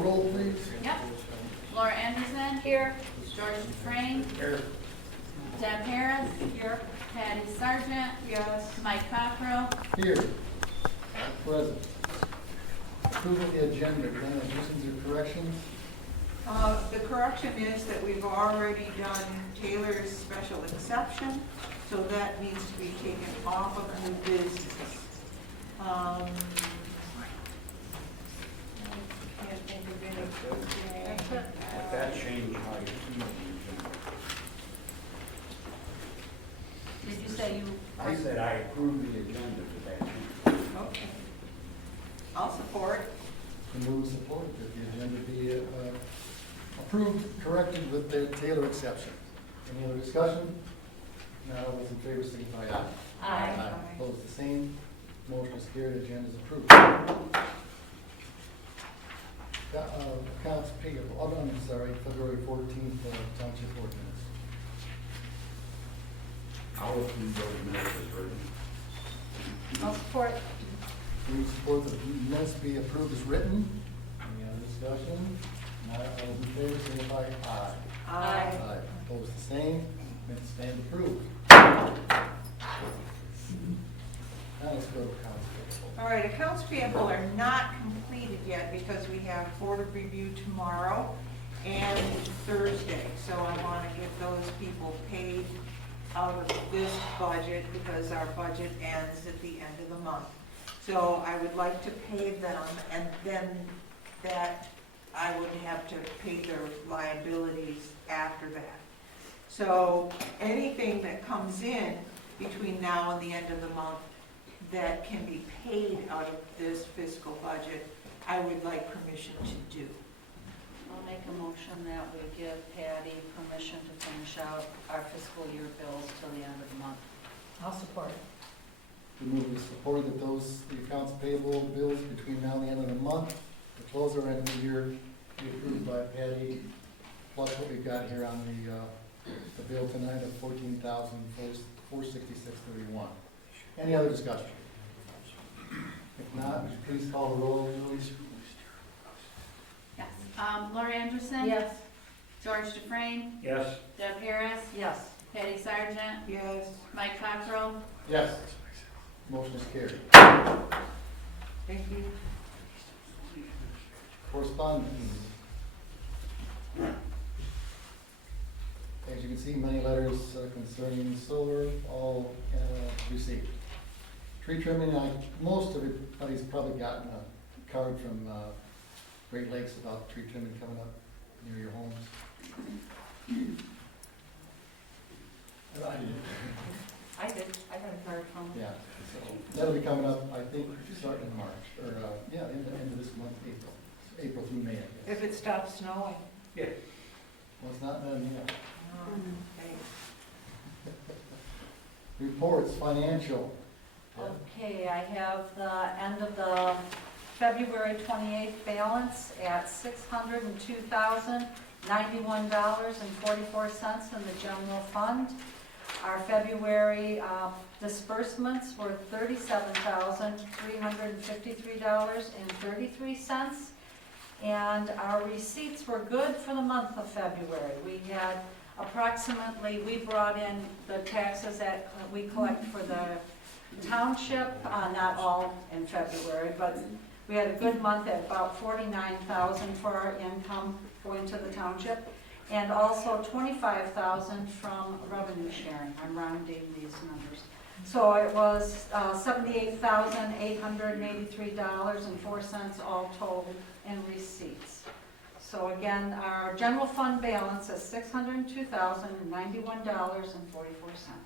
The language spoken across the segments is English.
the roll, please. Yep. Laura Anderson. Here. George Dufresne. Here. Deb Harris. Here. Patty Sargent. Yes. Mike Cockrell. Here. Present. Approval of the agenda, any additions or corrections? The correction is that we've already done Taylor's special exception, so that needs to be taken off of new business. I can't think of anything. Let that change how you feel. Did you say you? I said I approve the agenda for that change. Okay. I'll support. And move support that the agenda be approved, corrected with the Taylor exception. Any other discussion? Not all those in favor signify aye. Aye. Opposed, the same. Motion is carried, agenda is approved. Accounts payable, oh, I'm sorry, February 14th, Township ordinance. I'll approve those minutes as written. I'll support. Move support that the minutes be approved as written. Any other discussion? Not all those in favor signify aye. Aye. Opposed, the same. Minutes stand approved. Now let's go to accounts payable. All right, accounts payable are not completed yet because we have board of review tomorrow and Thursday. So I want to get those people paid out of this budget because our budget ends at the end of the month. So I would like to pay them, and then that I would have to pay their liabilities after that. So anything that comes in between now and the end of the month that can be paid out of this fiscal budget, I would like permission to do. I'll make a motion that we give Patty permission to finish out our fiscal year bills till the end of the month. I'll support. We move with support that the accounts payable bills between now and the end of the month, the close or end of the year, be approved by Patty, plus what we've got here on the bill tonight of $14,466.31. Any other discussion? If not, would you please call the roll, Louise? Yes. Laura Anderson. Yes. George Dufresne. Yes. Deb Harris. Yes. Patty Sargent. Yes. Mike Cockrell. Yes. Motion is carried. Thank you. Correspondence. As you can see, many letters concerning solar, all received. Tree trimming, most of everybody's probably gotten a card from Great Lakes about tree trimming coming up near your homes. I did. I did. I got a card from him. Yeah, so that'll be coming up, I think, starting in March, or, yeah, end of this month, April through May, I guess. If it stops snowing. Yeah. Well, it's not done yet. Okay. Reports, financial. Okay, I have the end of the February 28th balance at $602,091.44 in the general fund. Our February disbursements were $37,353.33. And our receipts were good for the month of February. We had approximately, we brought in the taxes that we collect for the township, not all in February, but we had a good month at about $49,000 for our income going to the township, and also $25,000 from revenue sharing. I'm rounding these numbers. So it was $78,883.04 all told in receipts. So again, our general fund balance is $602,091.44.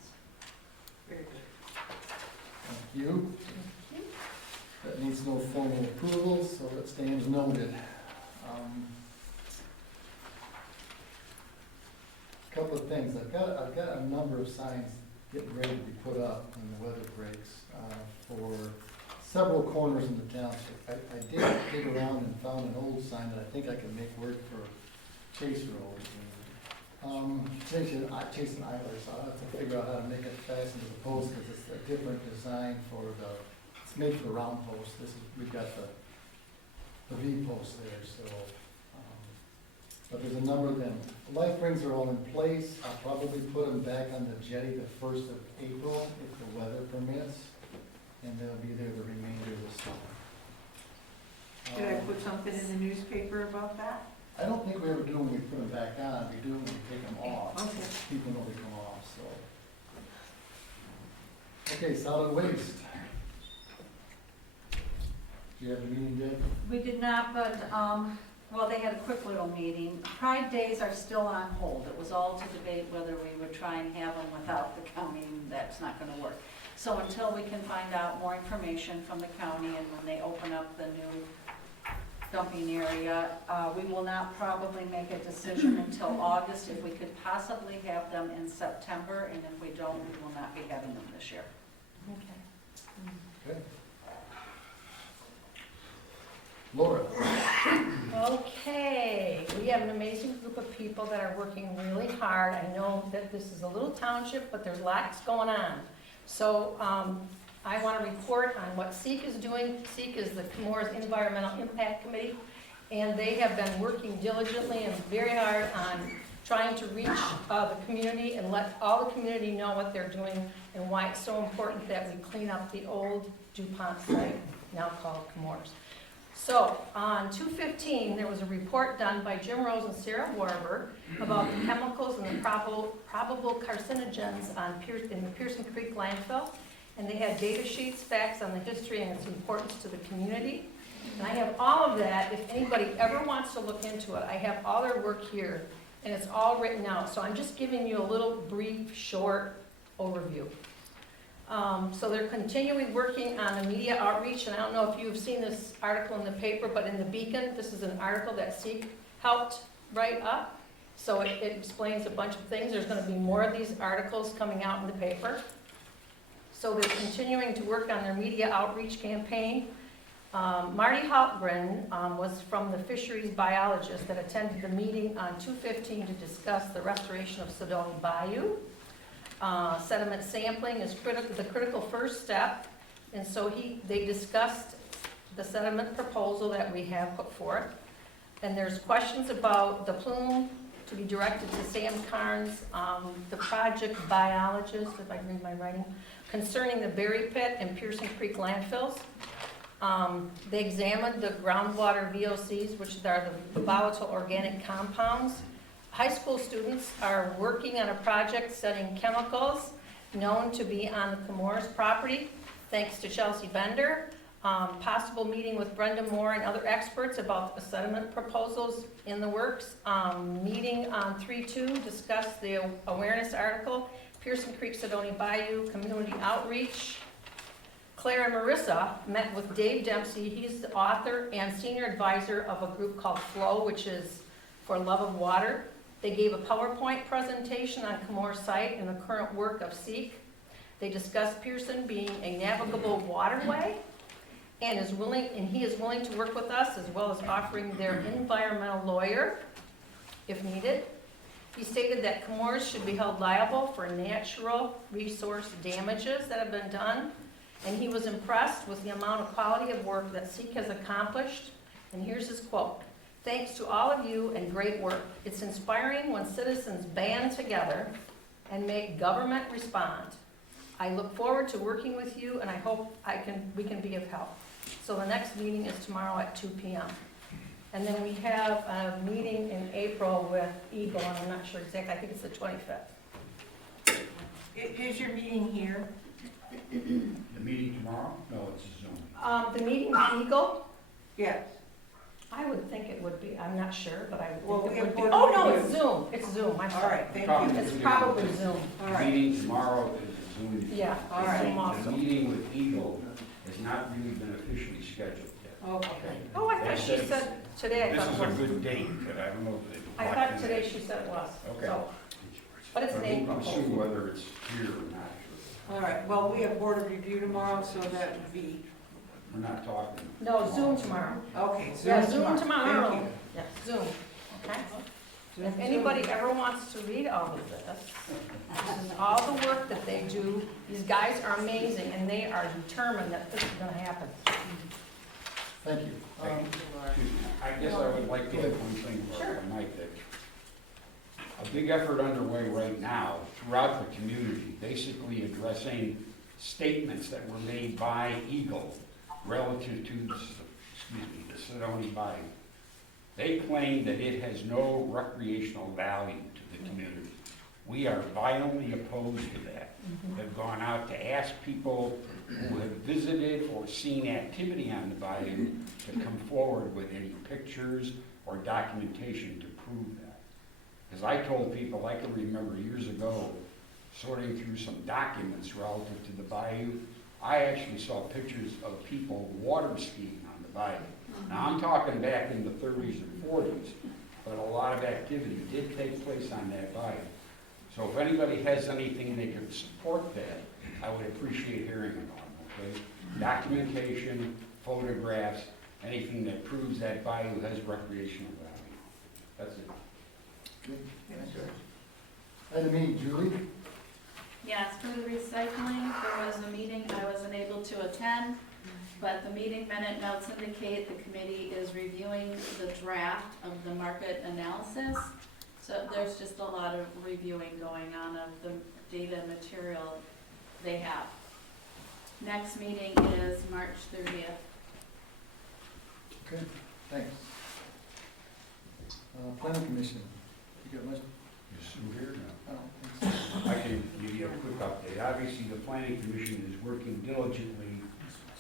Very good. Thank you. That needs no formal approval, so that stands noted. Couple of things. I've got a number of signs getting ready to be put up when the weather breaks for several corners in the township. I did dig around and found an old sign that I think I can make work for Chase Road. Chasing Isler, so I'll have to figure out how to make it fasten to the post because it's a different design for it's made for the round post. We've got the V post there, so but there's a number of them. The life rings are all in place. I'll probably put them back on the jetty the 1st of April if the weather permits, and they'll be there the remainder of the summer. Did I put something in the newspaper about that? I don't think we ever do when we put them back on. We do when we take them off. Okay. People know they come off, so. Okay, solid waste. Do you have a meeting, Deb? We did not, but, well, they had a quick little meeting. Pride days are still on hold. It was all to debate whether we would try and have them without the county, and that's not gonna work. So until we can find out more information from the county and when they open up the new dumping area, we will not probably make a decision until August. If we could possibly have them in September, and if we don't, we will not be having them this year. Okay. Laura? Okay, we have an amazing group of people that are working really hard. I know that this is a little township, but there's lots going on. So I want to report on what SEEK is doing. SEEK is the Comores Environmental Impact Committee, and they have been working diligently and very hard on trying to reach the community and let all the community know what they're doing and why it's so important that we clean up the old DuPont site, now called Comores. So on 2/15, there was a report done by Jim Rose and Sarah Warburg about the chemicals and the probable carcinogens in the Pearson Creek landfill. And they had data sheets, facts on the history and its importance to the community. And I have all of that. If anybody ever wants to look into it, I have all their work here, and it's all written out. So I'm just giving you a little brief, short overview. So they're continually working on the media outreach, and I don't know if you've seen this article in the paper, but in the Beacon, this is an article that SEEK helped write up. So it explains a bunch of things. There's going to be more of these articles coming out in the paper. So they're continuing to work on their media outreach campaign. Marty Haltgren was from the fisheries biologist that attended the meeting on 2/15 to discuss the restoration of Sedona Bayou. Sediment sampling is the critical first step, and so they discussed the sediment proposal that we have put forth. And there's questions about the plume to be directed to Sam Carnes, the project biologist, if I can read my writing, concerning the Berry Pit and Pearson Creek landfills. They examined the groundwater VOCs, which are the volatile organic compounds. High school students are working on a project studying chemicals known to be on the Comores property, thanks to Chelsea Bender. Possible meeting with Brenda Moore and other experts about the sediment proposals in the works. Meeting on 3/2, discuss the awareness article, Pearson Creek Sedona Bayou Community Outreach. Claire and Marissa met with Dave Dempsey. He's the author and senior advisor of a group called FLOW, which is for love of water. They gave a PowerPoint presentation on Comores site and the current work of SEEK. They discussed Pearson being a navigable waterway and he is willing to work with us, as well as offering their environmental lawyer if needed. He stated that Comores should be held liable for natural resource damages that have been done, and he was impressed with the amount of quality of work that SEEK has accomplished. And here's his quote: "Thanks to all of you and great work. It's inspiring when citizens band together and make government respond. I look forward to working with you, and I hope we can be of help." So the next meeting is tomorrow at 2 p.m. And then we have a meeting in April with Eagle, and I'm not sure exactly, I think it's the 25th. Is your meeting here? The meeting tomorrow? No, it's Zoom. The meeting with Eagle, Yes. I would think it would be, I'm not sure, but I Well, would we think it would have be. board Oh, no, review. it's Zoom, it's Zoom, I'm All sorry. right, thank you. It's probably Zoom, All The right. meeting tomorrow is Zoom. yeah, All right. Zoom The also. meeting with Eagle has not really been officially scheduled yet. Okay. Oh, I thought she said today, I This thought is it a was. good date, but I don't know if they. I thought today she said it was. Okay. So, but it's an I'm April. assuming whether it's here or not. All right, well, we have board of review tomorrow, so that would be, We're not talking. No, Zoom tomorrow. okay, Yeah, Zoom Zoom tomorrow. tomorrow. Thank you. Yeah, Zoom, okay? Zoom, If anybody ever wants to read all of this is all the work that they do. These guys are amazing, and they are determined that this is gonna happen. Thank you. Excuse me, I guess I would like to add one thing, Laura, Mike, that a big effort underway right now throughout the community, basically addressing statements that were made by Eagle relative to the Sedona Bayou. They claim that it has no recreational value to the community. We are violently opposed to that. Have gone out to ask people who have visited or seen activity on the bayou to come forward with any pictures or documentation to prove that. Because I told people, I can remember years ago, sorting through some documents relative to the bayou, I actually saw pictures of people water skiing on the bayou. Now, I'm talking back in the 30s and 40s, but a lot of activity did take place on that bayou. So if anybody has anything they can support that, I would appreciate hearing about them, okay? Documentation, photographs, anything that proves that bayou has recreational value. That's it. Good. Thank you. Item E, Julie? Yes, for the recycling, there was a meeting I wasn't able to attend, but the meeting minute notes indicate the committee is reviewing the draft of the market analysis. So there's just a lot of reviewing going on of the data and material they have. Next meeting is March 30th. Okay, thanks. Planning Commission, you got much? Is Sue here? No. I don't think so. I can give you a quick update. Obviously, the planning commission is working diligently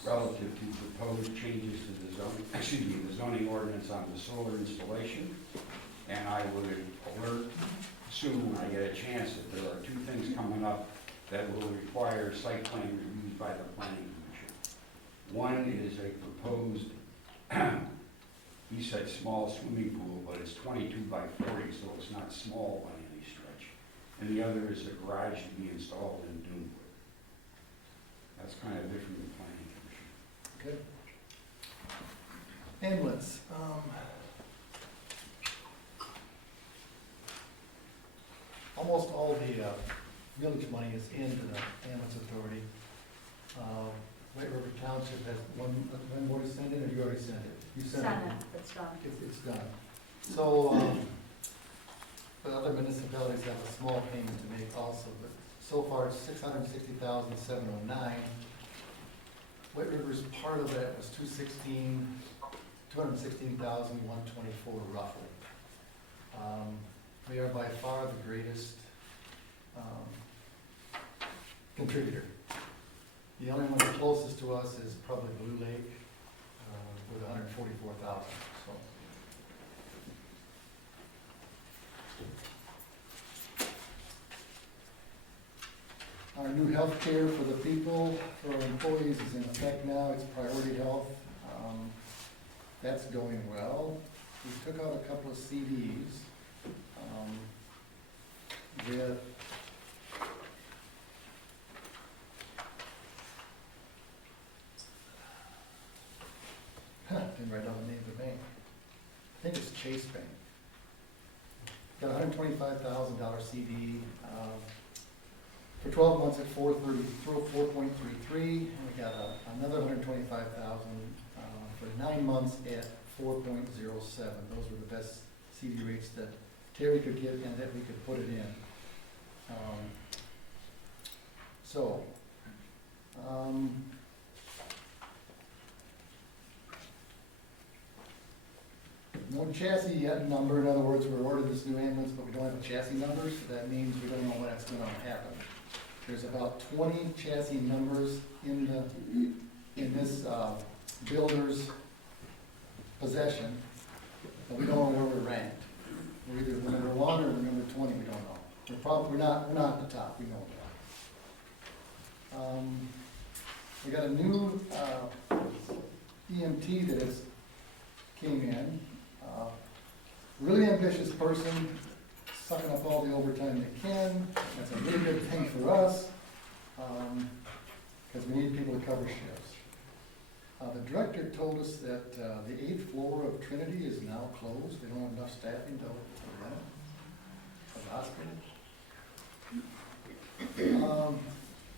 relative to proposed changes to the zoning ordinance on the solar installation. And I would alert Sue when I get a chance that there are two things coming up that will require site plan reviews by the planning commission. One is a proposed, he said small swimming pool, but it's 22 by 40, so it's not small by any stretch. And the other is a garage to be installed in Dunewood. That's kind of different than the planning commission. Okay. Ambulance. Almost all the village money is into the ambulance authority. White River Township has one more to send in, or you already sent it? You sent it? Senate, it's done. It's done. So, but other municipalities have a small payment to make also, but so far it's $660,709. White River's part of that was $216,124 roughly. We are by far the greatest contributor. The only one closest to us is probably Blue Lake with $144,000. So. Our new health care for the people, for our employees is in effect now. It's priority health. That's going well. We took out a couple of CDs. With didn't write down the name of the bank. I think it's Chase Bank. Got a $125,000 CD for 12 months at 4.33, and we got another $125,000 for 9 months at 4.07. Those were the best CD rates that Terry could get and that we could put it in. No chassis yet number. In other words, we're ordering this new ambulance, but we don't have a chassis number, so that means we don't know when that's gonna happen. There's about 20 chassis numbers in this builder's possession, but we don't know where we're ranked. We're either number 1 or number 20, we don't know. We're not at the top, we know that. We got a new EMT that has came in. Really ambitious person, sucking up all the overtime they can. That's a really good thing for us, because we need people to cover shifts. The director told us that the 8th floor of Trinity is now closed. They don't have enough staffing to run it, the hospital.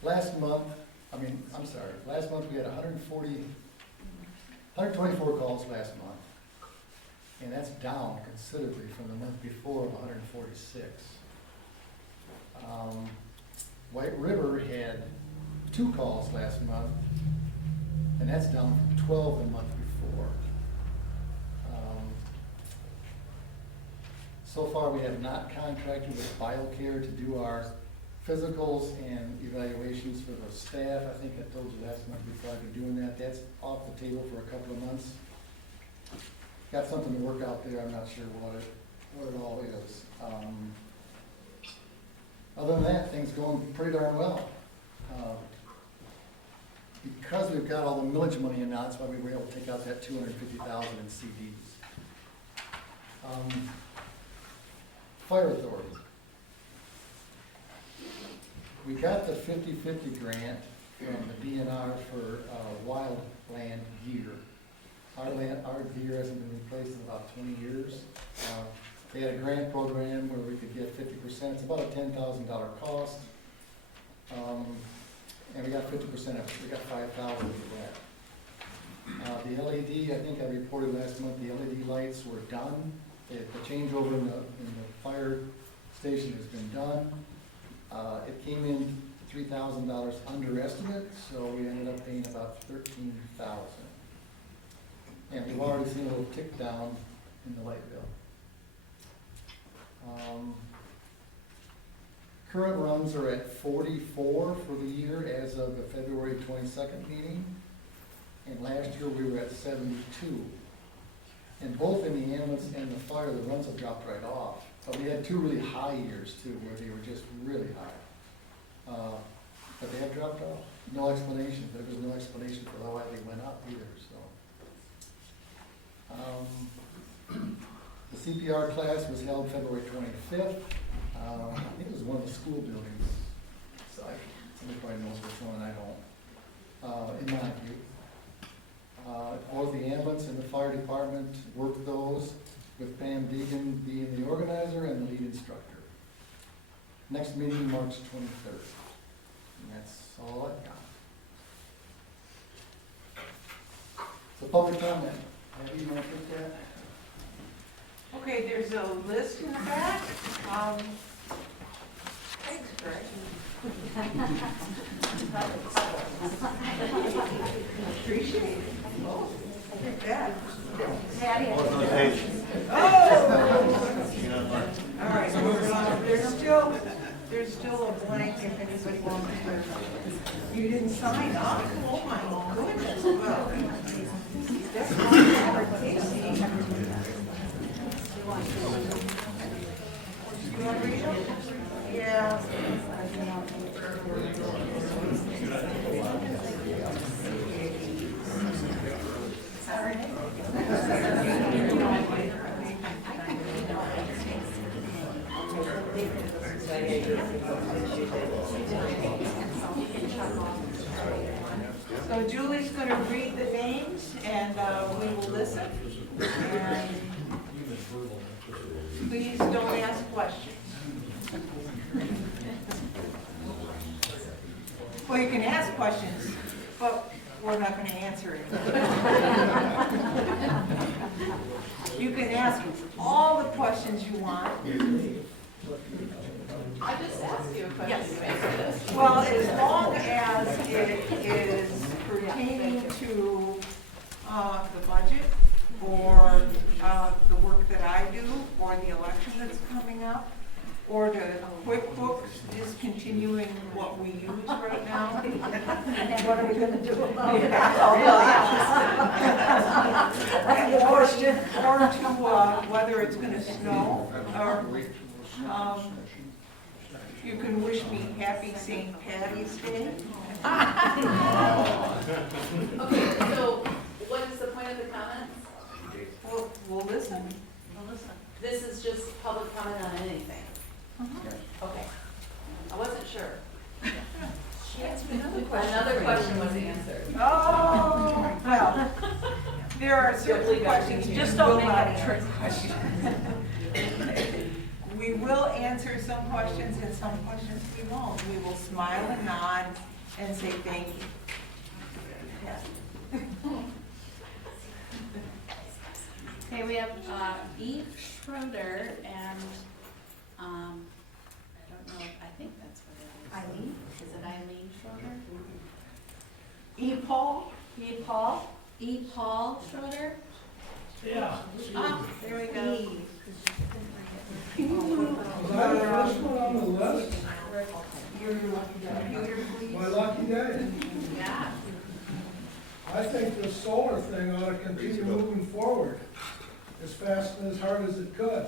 Last month we had 140 124 calls last month, and that's down considerably from the month before of 146. White River had 2 calls last month, and that's down from 12 the month before. So far, we have not contracted with BioCare to do our physicals and evaluations for the staff. I think I told you last month before I've been doing that. That's off the table for a couple of months. Got something to work out there. I'm not sure what it all is. Other than that, things going pretty darn well. Because we've got all the millage money in now, that's why we were able to take out that $250,000 in CDs. Fire Authority. We got the 50/50 grant from the DNR for wildland gear. Our gear hasn't been replaced in about 20 years. They had a grant program where we could get 50%. It's about a $10,000 cost. And we got 50% of it. We got $5,000 for that. The LED, I think I reported last month, the LED lights were done. The changeover in the fire station has been done. It came in $3,000 under estimate, so we ended up paying about $13,000. And we've already seen a little tick down in the light bill. Current runs are at 44 for the year as of the February 22nd meeting. And last year we were at 72. And both in the ambulance and the fire, the runs have dropped right off. But we had 2 really high years too, where they were just really high. But they have dropped off. No explanation. There was no explanation for why they went up either, so. The CPR class was held February 25th. I think it was one of the school buildings. So somebody probably knows which one, I don't, in my view. Both the ambulance and the fire department worked those, with Pam Deegan being the organizer and the lead instructor. Next meeting, March 23rd. And that's all I've got. So public comment. Have you want to take that? Okay, there's a list in the back. Thanks, Greg. Appreciate it. Oh, look at that. Oh! All right, there's still a blank if anybody wants to. You didn't sign up? Oh my goodness, well, that's not Casey. You want to read them? Yeah. So Julie's going to read the names and we will listen. And please don't ask questions. Well, you can ask questions, but we're not going to answer it. You can ask all the questions you want. I just asked you a question. Yes. Well, as long as it is pertaining to the budget or the work that I do or the election that's coming up or the QuickBooks discontinuing what we use right now. And what are we gonna do about it? Or to whether it's gonna snow, or, you can wish me happy St. Patty's Day. Okay, so what is the point of the comments? We'll listen. This is just public comment on anything? Okay. I wasn't sure. Another question was answered. Oh, well, there are certain questions. Just don't make not it a trick answer. We will answer some questions and some questions we won't. We will smile and nod and say thank you. Yeah. Okay, we have Eve Schroeder and, I don't know, I think that's what it is. Eileen? Is it Eileen Schroeder? E. Paul? E. Paul? E. Paul Schroeder? Yeah. Oh, there we go. Was I the first one on the list? Computer, please. My lucky day. Yeah. I think the solar thing ought to continue moving forward as fast and as hard as it could.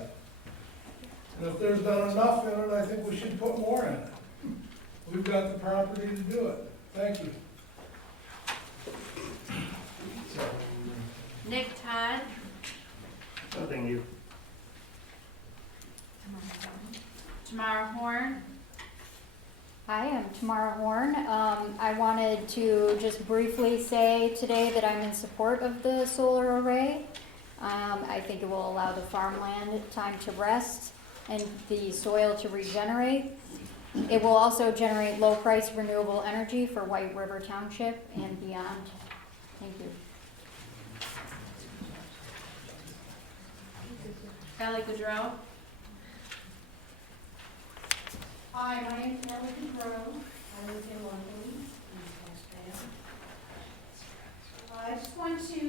And if there's not enough in it, I think we should put more in it. We've got the property to do it. Thank you. Nick Todd? Nothing you. Tamara Horn? Hi, I'm Tamara Horn. I wanted to just briefly say today that I'm in support of the solar array. I think it will allow the farmland time to rest and the soil to regenerate. It will also generate low-price renewable energy for White River Township and beyond. Thank you. Ellie Gaudreau? Hi, my name's Ellie Monroe. I live in London, in West I just want to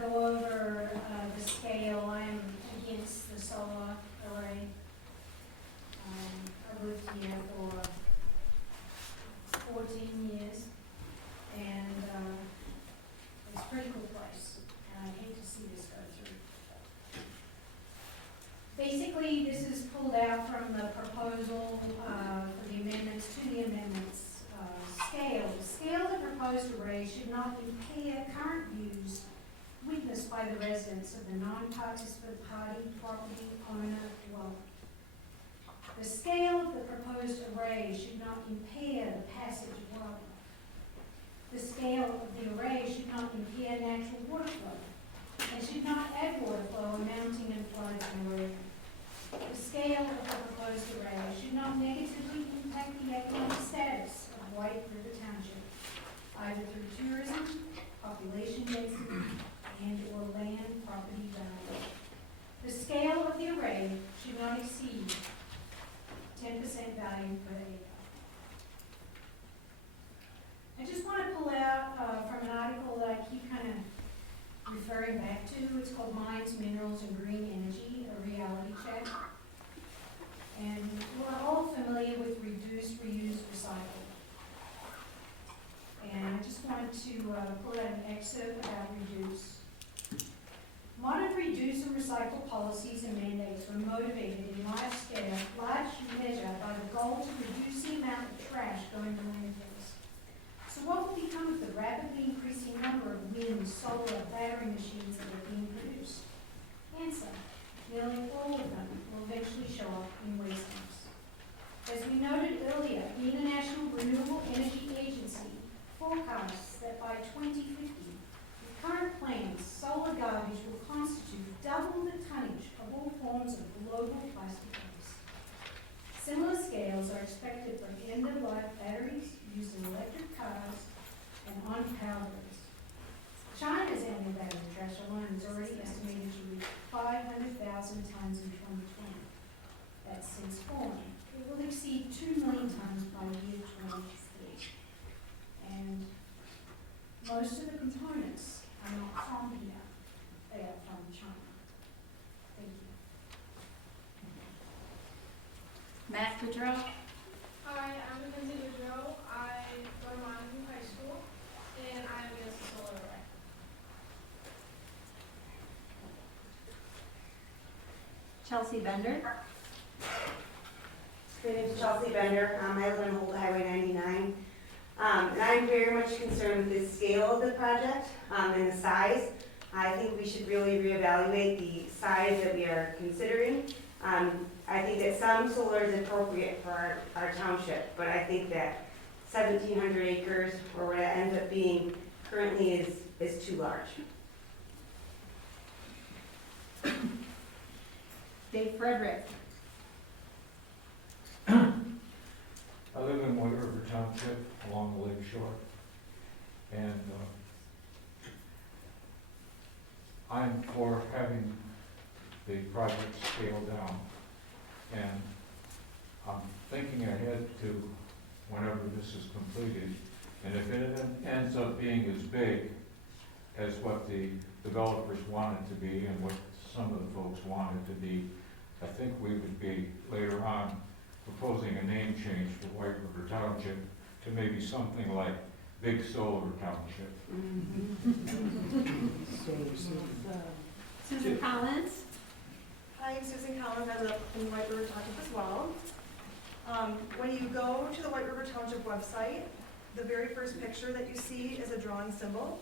go over the scale. I'm against the solar array. I've lived here for 14 years, and it's a pretty cool place, and I hate to see this go through. Basically, this is pulled out from the proposal for the amendments to the amendments. Scale. The scale of the proposed array should not impair current views witnessed by the residents of the non-participant party property owner dwelling. The scale of the proposed array should not impair the passage of wildlife. The scale of the array should not impair natural water flow and should not add water flow amounting in floods and erosion. The scale of the proposed array should not negatively impact the economic status of White River Township, either through tourism, population density, and or land property value. The scale of the array should not exceed 10% value per acre. I just want to pull out from an article that I keep kind of referring back to. It's called Mines, Minerals, and Green Energy, a reality check. And we're all familiar with reduce, reuse, recycle. And I just wanted to pull out an excerpt about reduce. Modern reduce and recycle policies and mandates were motivated in large measure by the goal to reduce the amount of trash going to landfills. So what will become of the rapidly increasing number of wind, solar, battery machines that are being produced? Answer: nearly all of them will eventually show up in waste dumps. As we noted earlier, the International Renewable Energy Agency forecasts that by 2050, with current plans, solar garbage will constitute double the tonnage of all forms of global plastic waste. Similar scales are expected for end-of-life batteries used in electric cars and on power grids. China's annual battery trash alone is already estimated to reach 500,000 tons in 2020. That's since falling. It will exceed 2 million tons by year 2030. And most of the components are not from here. They are from China. Thank you. Matt Gaudreau? Hi, I'm Mackenzie Gaudreau. I go to Montague High School, and I'm against the solar array. Chelsea Bender? My name is Chelsea Bender. I live on Old Highway 99. And I'm very much concerned with the scale of the project and the size. I think we should really reevaluate the size that we are considering. I think that some solar is appropriate for our township, but I think that 1,700 acres, or what it ends up being currently, is too large. Dave Frederick. I live in White River Township along the lake shore, and I'm for having the project scaled down. And I'm thinking ahead to whenever this is completed, and if it ends up being as big as what the developers want it to be and what some of the folks want it to be, I think we would be later on proposing a name change for White River Township to maybe something like Big Solar Township. Susan Collins? Hi, I'm Susan Collins. I live in White River Township as well. When you go to the White River Township website, the very first picture that you see is a drawn symbol.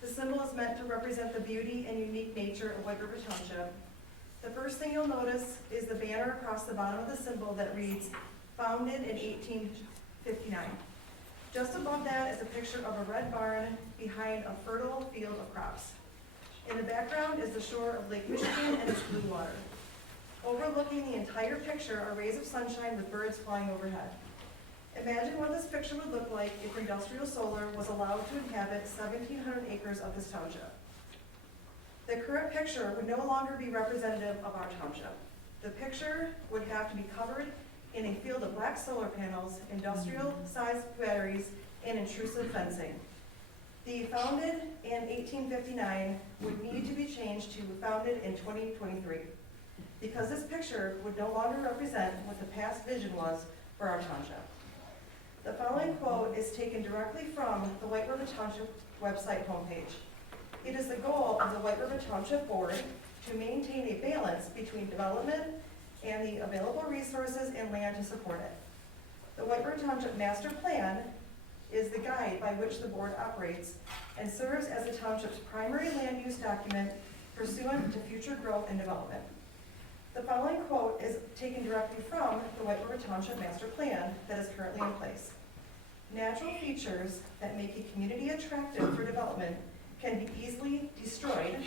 The symbol is meant to represent the beauty and unique nature of White River Township. The first thing you'll notice is the banner across the bottom of the symbol that reads, "Founded in 1859." Just above that is a picture of a red barn behind a fertile field of crops. In the background is the shore of Lake Michigan and its blue water. Overlooking the entire picture are rays of sunshine with birds flying overhead. Imagine what this picture would look like if industrial solar was allowed to inhabit 1,700 acres of this township. The current picture would no longer be representative of our township. The picture would have to be covered in a field of black solar panels, industrial-sized batteries, and intrusive fencing. The founded in 1859 would need to be changed to founded in 2023, because this picture would no longer represent what the past vision was for our township. The following quote is taken directly from the White River Township website homepage. It is the goal of the White River Township Board to maintain a balance between development and the available resources and land to support it. The White River Township Master Plan is the guide by which the board operates and serves as the township's primary land use document pursuant to future growth and development. The following quote is taken directly from the White River Township Master Plan that is currently in place. Natural features that make a community attractive for development can be easily destroyed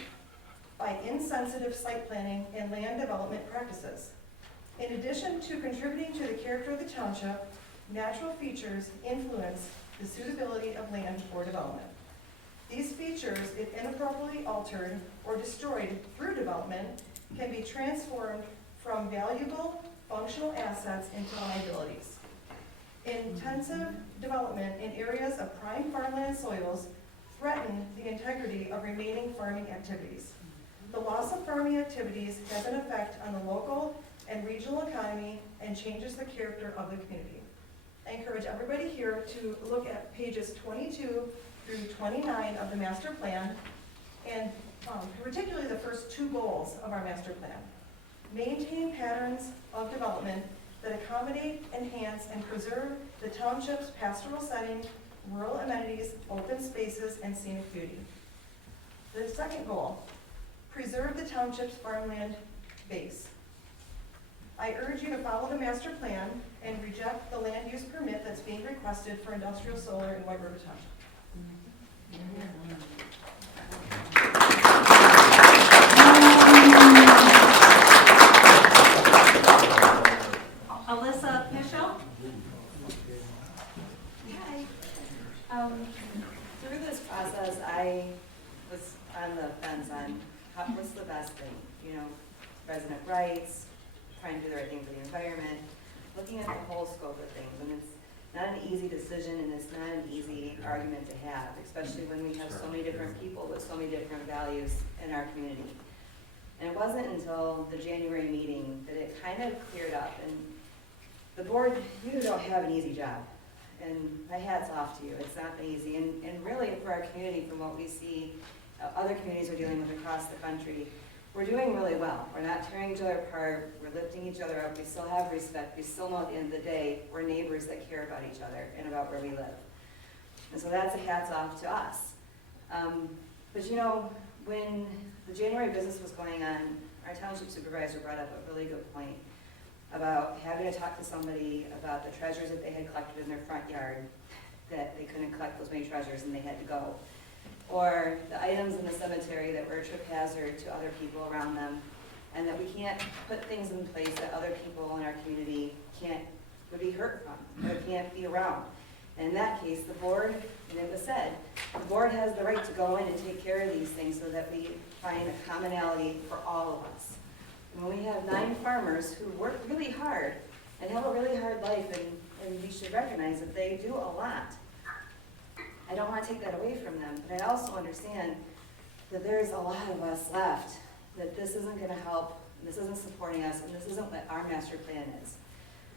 by insensitive site planning and land development practices. In addition to contributing to the character of the township, natural features influence the suitability of land for development. These features, if inappropriately altered or destroyed through development, can be transformed from valuable functional assets into liabilities. Intensive development in areas of prime farmland soils threaten the integrity of remaining farming activities. The loss of farming activities has an effect on the local and regional economy and changes the character of the community. I encourage everybody here to look at pages 22 through 29 of the master plan, and particularly the first two goals of our master plan. Maintain patterns of development that accommodate, enhance, and preserve the township's pastoral setting, rural amenities, open spaces, and scenic beauty. The second goal, preserve the township's farmland base. I urge you to follow the master plan and reject the land use permit that's being requested for industrial solar in White River Township. Alyssa Pischel? Hi. Through this process, I was on the fence on what's the best thing, resident rights, trying to do the right thing for the environment, looking at the whole scope of things. And it's not an easy decision and it's not an easy argument to have, especially when we have so many different people with so many different values in our community. And it wasn't until the January meeting that it kind of cleared up. And the board, you don't have an easy job. And my hat's off to you. It's not easy. And really for our community, from what we see other communities are dealing with across the country, we're doing really well. We're not tearing each other apart. We're lifting each other up. We still have respect. We still know at the end of the day, we're neighbors that care about each other and about where we live. And so that's a hats off to us. But when the January business was going on, our township supervisor brought up a really good point about having to talk to somebody about the treasures that they had collected in their front yard, that they couldn't collect those many treasures and they had to go. Or the items in the cemetery that were a trip hazard to other people around them, and that we can't put things in place that other people in our community would be hurt from, or can't be around. And in that case, the board, and it was said, the board has the right to go in and take care of these things so that we find a commonality for all of us. When we have 9 farmers who work really hard and have a really hard life, and we should recognize that they do a lot. I don't want to take that away from them, but I also understand that there's a lot of us left, that this isn't going to help, this isn't supporting us, and this isn't what our master plan is.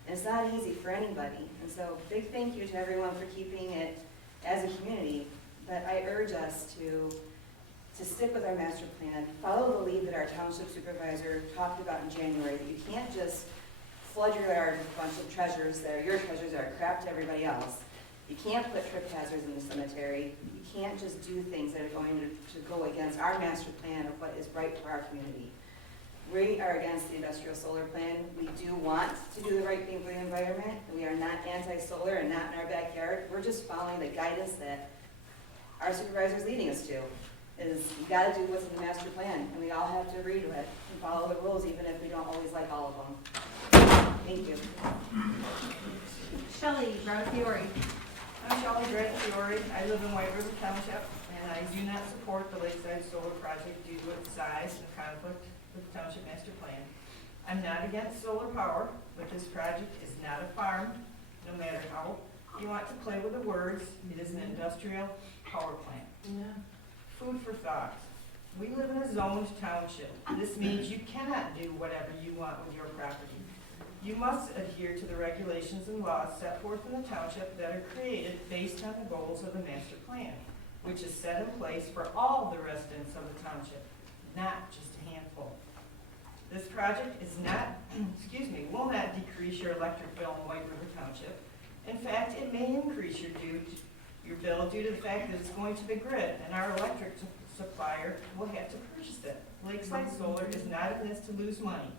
And it's not easy for anybody. And so big thank you to everyone for keeping it as a community, but I urge us to stick with our master plan, follow the lead that our township supervisor talked about in January, that you can't just flood your yard with a bunch of treasures that are your treasures that are crap to everybody else. You can't put trip hazards in the cemetery. You can't just do things that are going to go against our master plan of what is right for our community. We are against the industrial solar plan. We do want to do the right thing for the environment. We are not anti-solar and not in our backyard. We're just following the guidance that our supervisor is leading us to. Is you gotta do what's in the master plan, and we all have to agree to it and follow the rules, even if we don't always like all of them. Thank you. Shelley Raufiore. I'm Shelley Fiore. I live in White River Township, and I do not support the Lakeside Solar Project due to its size and conflict with the Township Master Plan. I'm not against solar power, but this project is not a farm, no matter how you want to play with the words. It is an industrial power plant. Food for thought. We live in a zoned township. This means you cannot do whatever you want with your property. You must adhere to the regulations and laws set forth in the township that are created based on the goals of the master plan, which is set in place for all the residents of the township, not just a handful. This project is not, will not decrease your electric bill in White River Township. In fact, it may increase your bill due to the fact that it's going to the grid, and our electric supplier will have to purchase it. Lakeside Solar is not in this to lose money.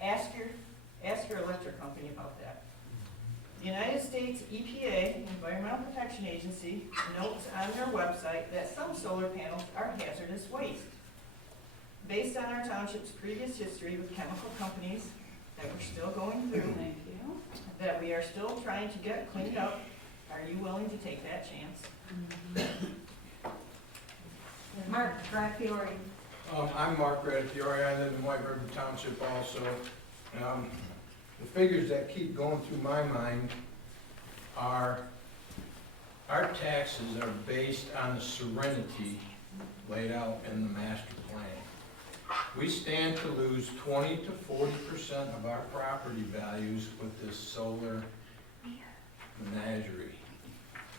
Ask your electric company about that. The United States EPA, Environmental Protection Agency, notes on their website that some solar panels are hazardous waste. Based on our township's previous history with chemical companies that we're still going through, Thank you. that we are still trying to get cleaned up, are you willing to take that chance? Mark Raufiore. I'm Mark Redifiore, I live in White River Township also. The figures that keep going through my mind are our taxes are based on the serenity laid out in the master plan. We stand to lose 20 to 40% of our property values with this solar menagerie.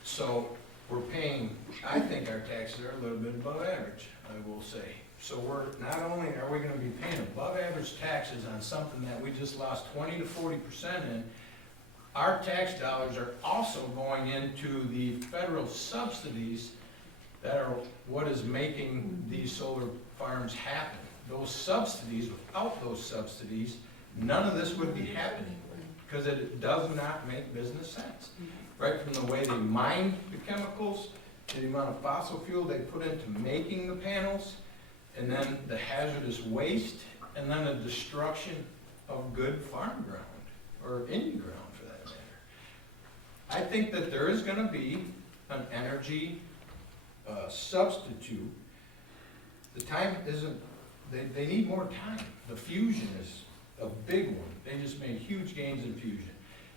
So we're paying, I think our taxes are a little bit above average, I will say. So we're, not only are we gonna be paying above average taxes on something that we just lost 20 to 40% in, our tax dollars are also going into the federal subsidies that are what is making these solar farms happen. Those subsidies, without those subsidies, none of this would be happening because it does not make business sense. Right from the way they mine the chemicals, to the amount of fossil fuel they put into making the panels, and then the hazardous waste, and then the destruction of good farm ground, or any ground for that matter. I think that there is gonna be an energy substitute. The time isn't, they need more time. The fusion is a big one. They just made huge gains in fusion.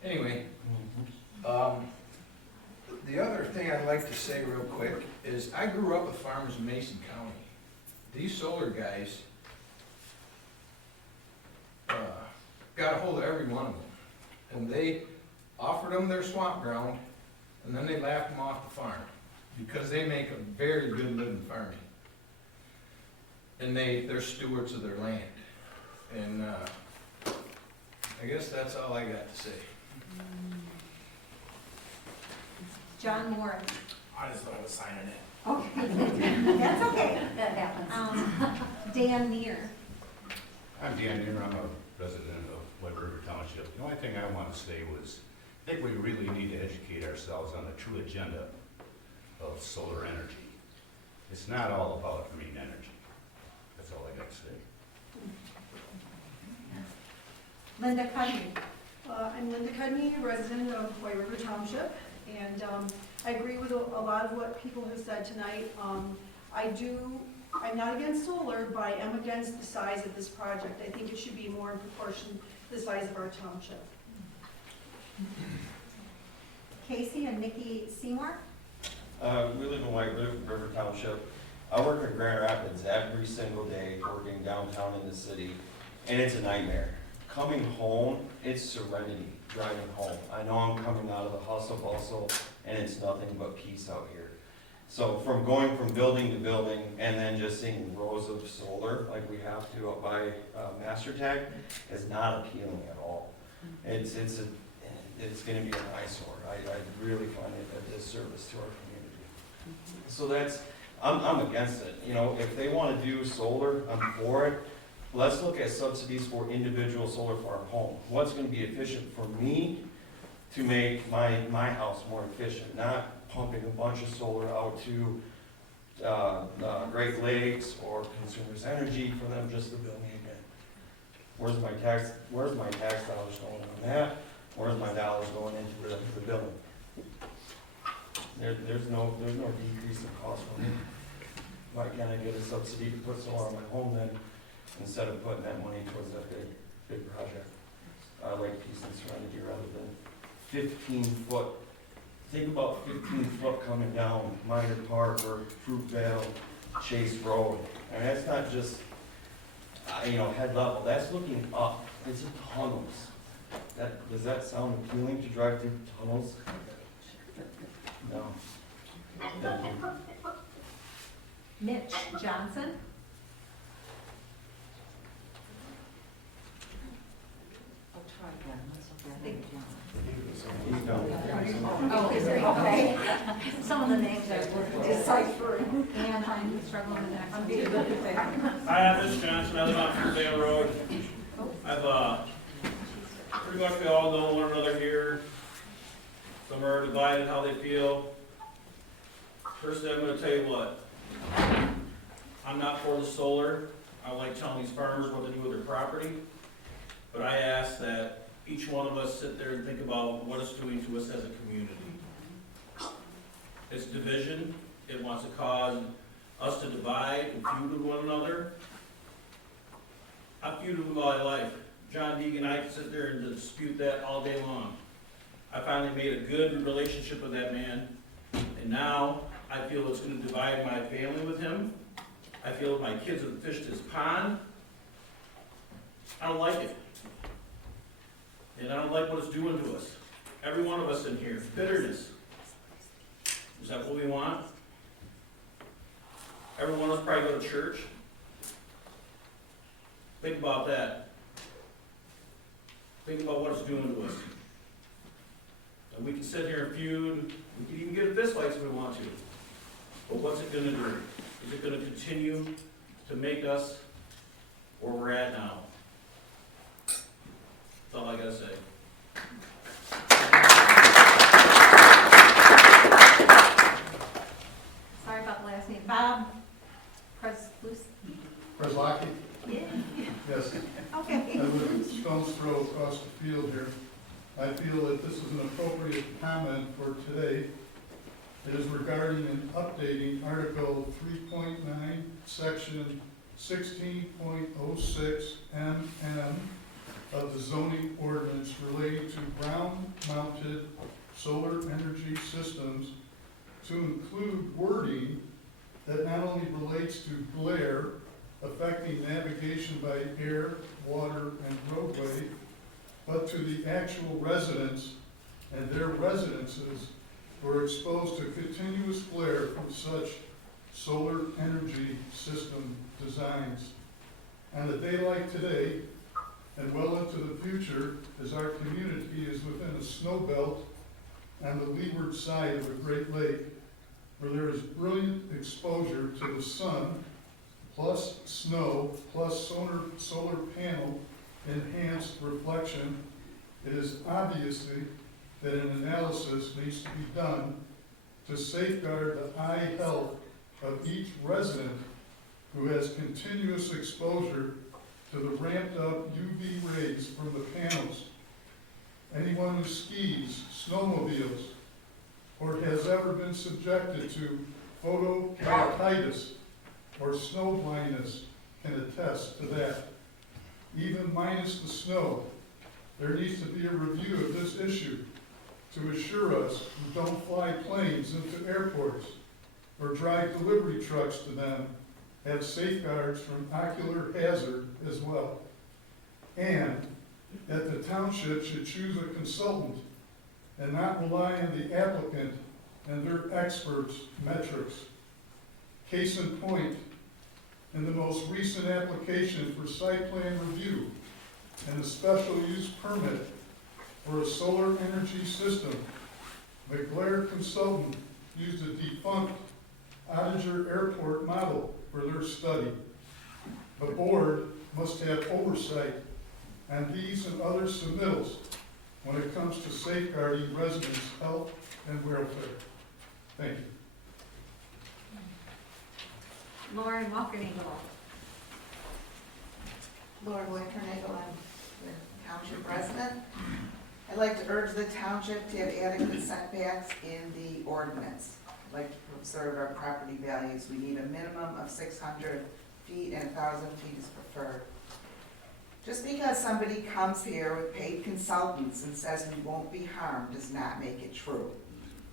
Anyway, the other thing I'd like to say real quick is I grew up with farmers in Mason County. These solar guys got a hold of every one of them. And they offered them their swamp ground, and then they laughed them off the farm because they make a very good living farming. And they're stewards of their land. And I guess that's all I got to say. John Moore. I just thought I was signing it. Okay, that's okay, that happens. Dan Neer. I'm Dan Neer, I'm a resident of White River Township. The only thing I want to say was, I think we really need to educate ourselves on the true agenda of solar energy. It's not all about green energy. That's all I got to say. Linda Cuddy. I'm Linda Cudney, resident of White River Township, and I agree with a lot of what people have said tonight. I do I'm not against solar, but I am against the size of this project. I think it should be more in proportion to the size of our township. Casey and Nikki Seymour? We live in White River Township. I work in Grand Rapids every single day, working downtown in the city, and it's a nightmare. Coming home, it's serenity, driving home. I know I'm coming out of the hustle bustle, and it's nothing but peace out here. So from going from building to building, and then just seeing rows of solar, like we have to up by Master Tech, is not appealing at all. It's gonna be an eyesore. I really find it a disservice to our community. So I'm against it. You know, if they wanna do solar, I'm for it. Let's look at subsidies for individual solar farm home. What's gonna be efficient for me to make my house more efficient, not pumping a bunch of solar out to Great Lakes or Consumers Energy for them just to bill me again. Where's my tax dollars going on that? Where's my dollars going into the billing? There's no decrease in cost for me. Why can't I get a subsidy to put solar on my home then, instead of putting that money towards that big project? I like peace and serenity rather than 15-foot. Think about 15-foot coming down Minor Park or Fruitvale, Chase Road. And that's not just, head level. That's looking up. It's tunnels. Does that sound appealing to drive through tunnels? No. Thank you. Mitch Johnson? I'll try again, that's okay. He's done. Oh, okay. Some of the names are deciphering, and I'm struggling with that. I'm being good at that. Hi, I'm Mitch Johnson, I live on Fruitvale Road. I've, pretty much we all know one another here. Some are divided how they feel. Firstly, I'm gonna tell you what. I'm not for the solar. I like telling these farmers what to do with their property. But I ask that each one of us sit there and think about what it's doing to us as a community. It's division. It wants to cause us to divide and feud with one another. I've feuded with my life. John Deegan, I can sit there and dispute that all day long. I finally made a good relationship with that man, and now I feel it's going to divide my family with him. I feel my kids have fished his pond. I don't like it. And I don't like what it's doing to us. Every one of us in here, bitterness. Is that what we want? Every one of us probably go to church. Think about that. Think about what it's doing to us. And we can sit here and feud. We can even get in fist fights if we want to. But what's it going to do? Is it going to continue to make us where we're at now? That's all I got to say. Sorry about the last name. Bob Preslaki? Yeah. Yes. Okay. I live in Stone's Throw across the field here. I feel that this is an appropriate comment for today. It is regarding and updating Article 3.9, Section 16.06 MM of the zoning ordinance relating to ground-mounted solar energy systems to include wording that not only relates to glare affecting navigation by air, water, and roadway, but to the actual residents and their residences who are exposed to continuous glare from such solar energy system designs. On a day like today, and well into the future, as our community is within a snow belt on the leeward side of a Great Lake, where there is brilliant exposure to the sun, plus snow, plus solar panel enhanced reflection, it is obviously that an analysis needs to be done to safeguard the eye health of each resident who has continuous exposure to the ramped up UV rays from the panels. Anyone who skis, snowmobiles, or has ever been subjected to photokeratitis or snow blindness can attest to that. Even minus the snow, there needs to be a review of this issue to assure us we don't fly planes into airports or drive delivery trucks to them, have safeguards from ocular hazard as well. And that the township should choose a consultant and not rely on the applicant and their experts' metrics. Case in point, in the most recent application for site plan review and a special use permit for a solar energy system, McGlair Consultant used a defunct Ottager Airport model for their study. The board must have oversight on these and other submittals when it comes to safeguarding residents' health and welfare. Thank you. Lauren Walkenagel. Laura Walkenagel, I'm the township resident. I'd like to urge the township to have adequate setbacks in the ordinance. I'd like to preserve our property values. We need a minimum of 600 feet and 1,000 feet is preferred. Just because somebody comes here with paid consultants and says we won't be harmed does not make it true.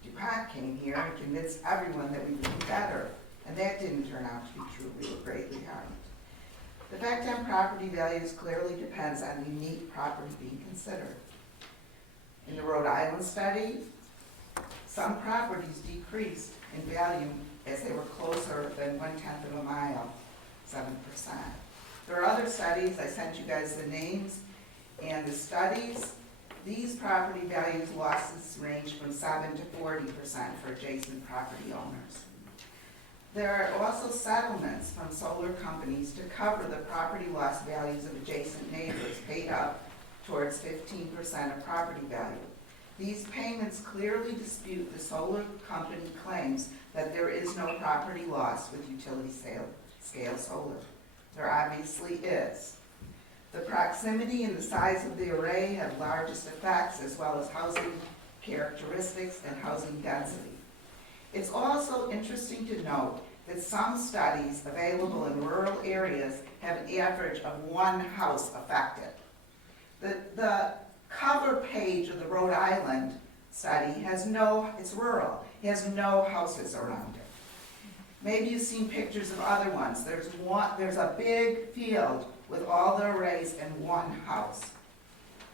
DuPont came here and convinced everyone that we would be better, and that didn't turn out to be true. We were greatly harmed. The effect on property values clearly depends on the unique property being considered. In the Rhode Island study, some properties decreased in value as they were closer than 1/10 of a mile, 7%. There are other studies, I sent you guys the names, and the studies, these property values losses range from 7 to 40% for adjacent property owners. There are also settlements from solar companies to cover the property loss values of adjacent neighbors paid up towards 15% of property value. These payments clearly dispute the solar company claims that there is no property loss with utility scale solar. There obviously is. The proximity and the size of the array have largest effects, as well as housing characteristics and housing density. It's also interesting to note that some studies available in rural areas have an average of one house affected. The cover page of the Rhode Island study it's rural, it has no houses around it. Maybe you've seen pictures of other ones. There's a big field with all the arrays and one house.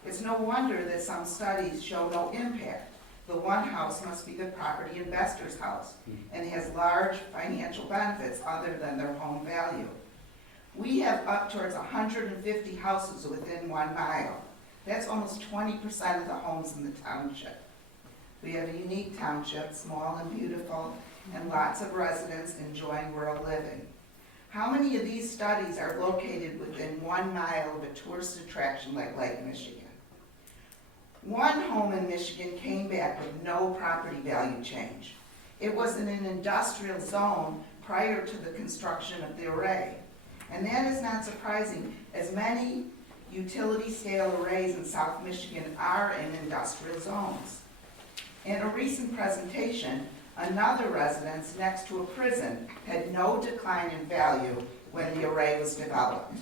It's no wonder that some studies show no impact. The one house must be the property investor's house and has large financial benefits other than their home value. We have up towards 150 houses within 1 mile. That's almost 20% of the homes in the township. We have a unique township, small and beautiful, and lots of residents enjoying rural living. How many of these studies are located within 1 mile of a tourist attraction like Lake Michigan? One home in Michigan came back with no property value change. It was in an industrial zone prior to the construction of the array. And that is not surprising, as many utility scale arrays in South Michigan are in industrial zones. In a recent presentation, another residence next to a prison had no decline in value when the array was developed.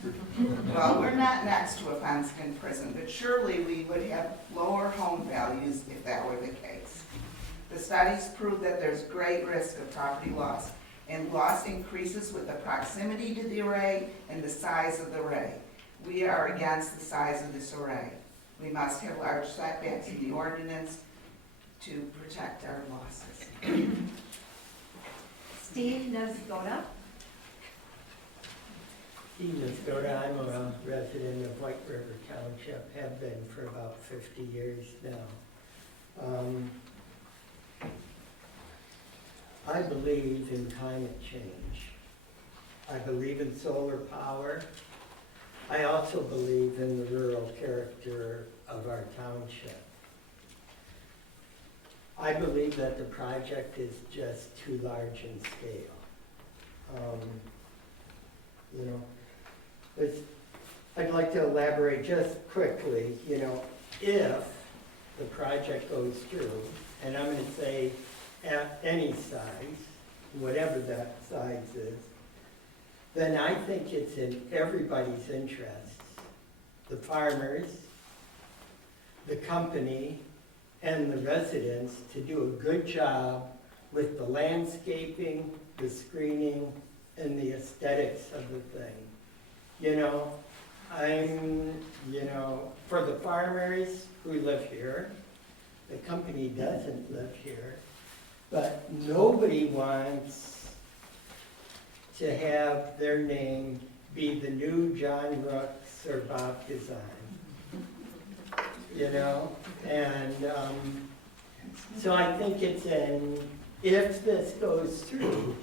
Well, we're not next to a fenced-in prison, but surely we would have lower home values if that were the case. The studies prove that there's great risk of property loss, and loss increases with the proximity to the array and the size of the array. We are against the size of this array. We must have large setbacks in the ordinance to protect our losses. Steve Nesgoda. Steve Nesgoda, I'm a resident of White River Township, have been for about 50 years now. I believe in climate change. I believe in solar power. I also believe in the rural character of our township. I believe that the project is just too large in scale. I'd like to elaborate just quickly, if the project goes through, and I'm going to say at any size, whatever that size is, then I think it's in everybody's interests. The farmers, the company, and the residents to do a good job with the landscaping, the screening, and the aesthetics of the thing. You know, for the farmers who live here, the company doesn't live here, but nobody wants to have their name be the new John Rooks or Bob Design. You know, and so I think it's if this goes through,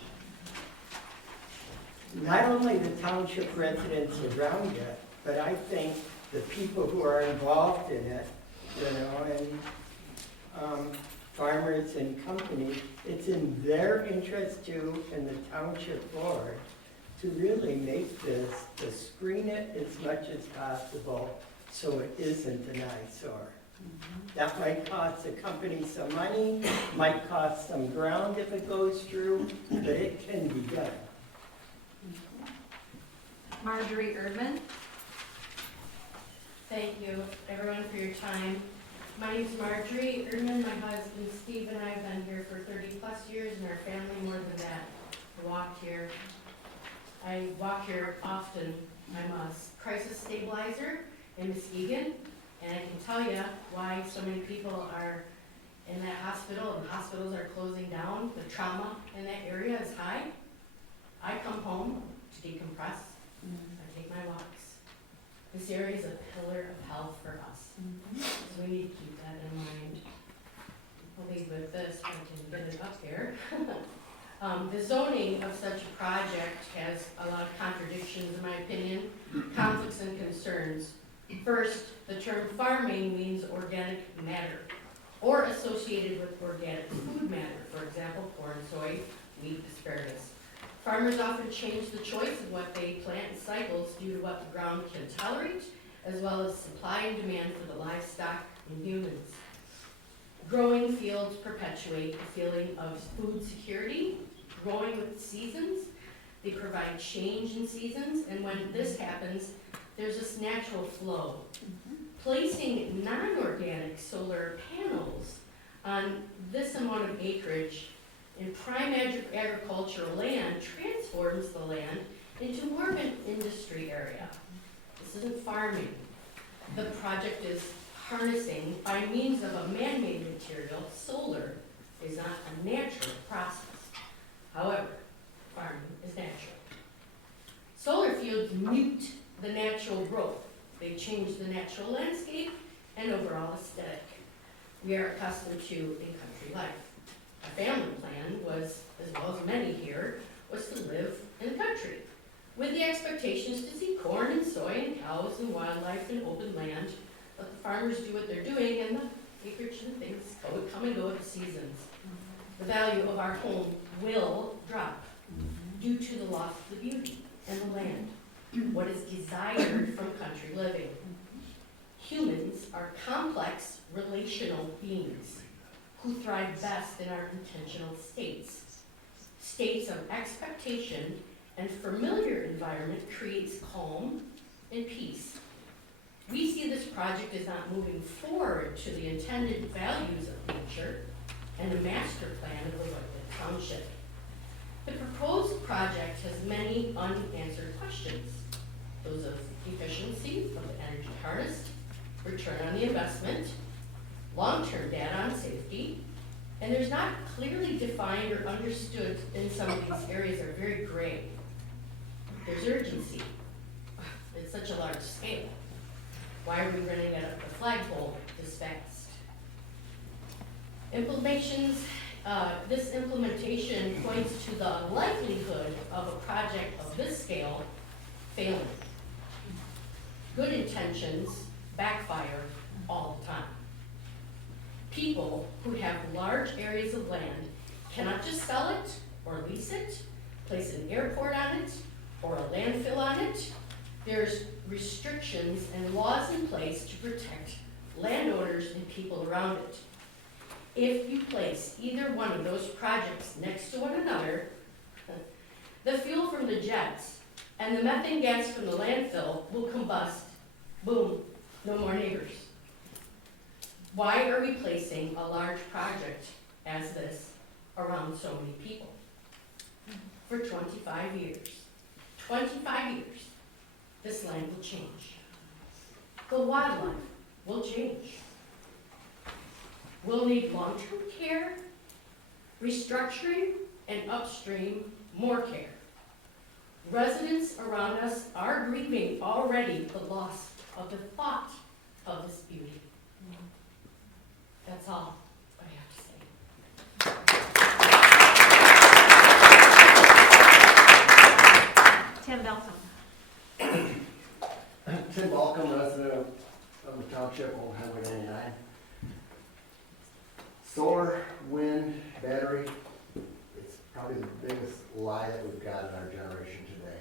not only the township residents around it, but I think the people who are involved in it, you know, and farmers and companies, it's in their interest too, and the township board, to really make this, to screen it as much as possible so it isn't an eyesore. That might cost the company some money, might cost some ground if it goes through, but it can be done. Marjorie Erdman. Thank you, everyone, for your time. My name's Marjorie Erdman. My husband Steve and I have been here for 30+ years, and our family more than that. I walk here often. I'm a crisis stabilizer in Muskegon, and I can tell you why so many people are in that hospital, and hospitals are closing down. The trauma in that area is high. I come home to decompress. I take my walks. This area is a pillar of health for us, so we need to keep that in mind. I'll leave with this, if I can get it up here. The zoning of such a project has a lot of contradictions, in my opinion, conflicts and concerns. First, the term farming means organic matter, or associated with organic food matter, for example, corn, soy, wheat, asparagus. Farmers often change the choice of what they plant in cycles due to what the ground can tolerate, as well as supply and demand for the livestock and humans. Growing fields perpetuate the feeling of food security, growing with the seasons. They provide change in seasons, and when this happens, there's this natural flow. Placing non-organic solar panels on this amount of acreage in prime agricultural land transforms the land into more of an industry area. This isn't farming. The project is harnessing, by means of a man-made material, solar is not a natural process. However, farming is natural. Solar fields mute the natural growth. They change the natural landscape and overall aesthetic we are accustomed to in country life. A family plan was, as well as many here, was to live in the country, with the expectations to see corn and soy and cows and wildlife and open land. Let the farmers do what they're doing, and the acreage and things come and go with the seasons. The value of our home will drop due to the loss of the beauty and the land, what is desired from country living. Humans are complex, relational beings who thrive best in our intentional states. States of expectation and familiar environment creates calm and peace. We see this project as not moving forward to the intended values of nature and the master plan of the Whitewood Township. The proposed project has many unanswered questions. Those of efficiency of the energy harnessed, return on the investment, long-term data on safety, and there's not clearly defined or understood in some of these areas are very gray. There's urgency. It's such a large scale. Why are we running it up the flagpole this fast? This implementation points to the likelihood of a project of this scale failing. Good intentions backfire all the time. People who have large areas of land cannot just sell it or lease it, place an airport on it, or a landfill on it. There's restrictions and laws in place to protect landowners and people around it. If you place either one of those projects next to one another, the fuel from the jets and the methane gas from the landfill will combust. Boom, no more neighbors. Why are we placing a large project as this around so many people? For 25 years. 25 years, this land will change. The wildlife will change. We'll need long-term care, restructuring, and upstream, more care. Residents around us are grieving already the loss of the thought of this beauty. That's all I have to say. Tim Belton. Tim Balcom, resident of the township on Highway 99. Solar, wind, battery, it's probably the biggest lie that we've got in our generation today.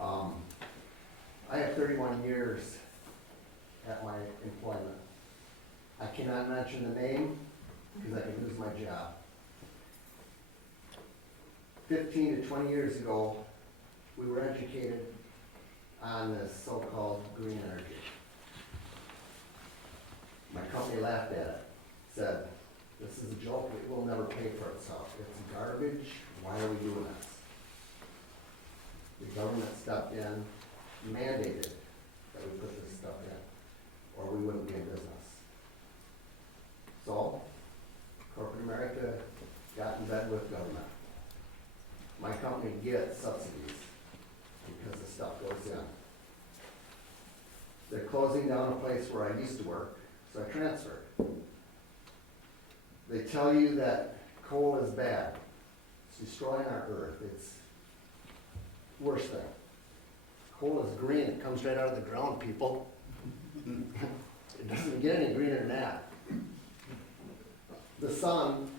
I have 31 years at my employment. I cannot mention the name because I could lose my job. 15 to 20 years ago, we were educated on this so-called green energy. My company laughed at it, said, this is a joke, it will never pay for itself. It's garbage, why are we doing this? The government stepped in, mandated that we put this stuff in, or we wouldn't be in business. So, corporate America got in bed with government. My company gets subsidies because the stuff goes in. They're closing down a place where I used to work, so I transferred. They tell you that coal is bad. It's destroying our earth. It's the worst thing. Coal is green. It comes right out of the ground, people. It doesn't get any greener than that. The sun,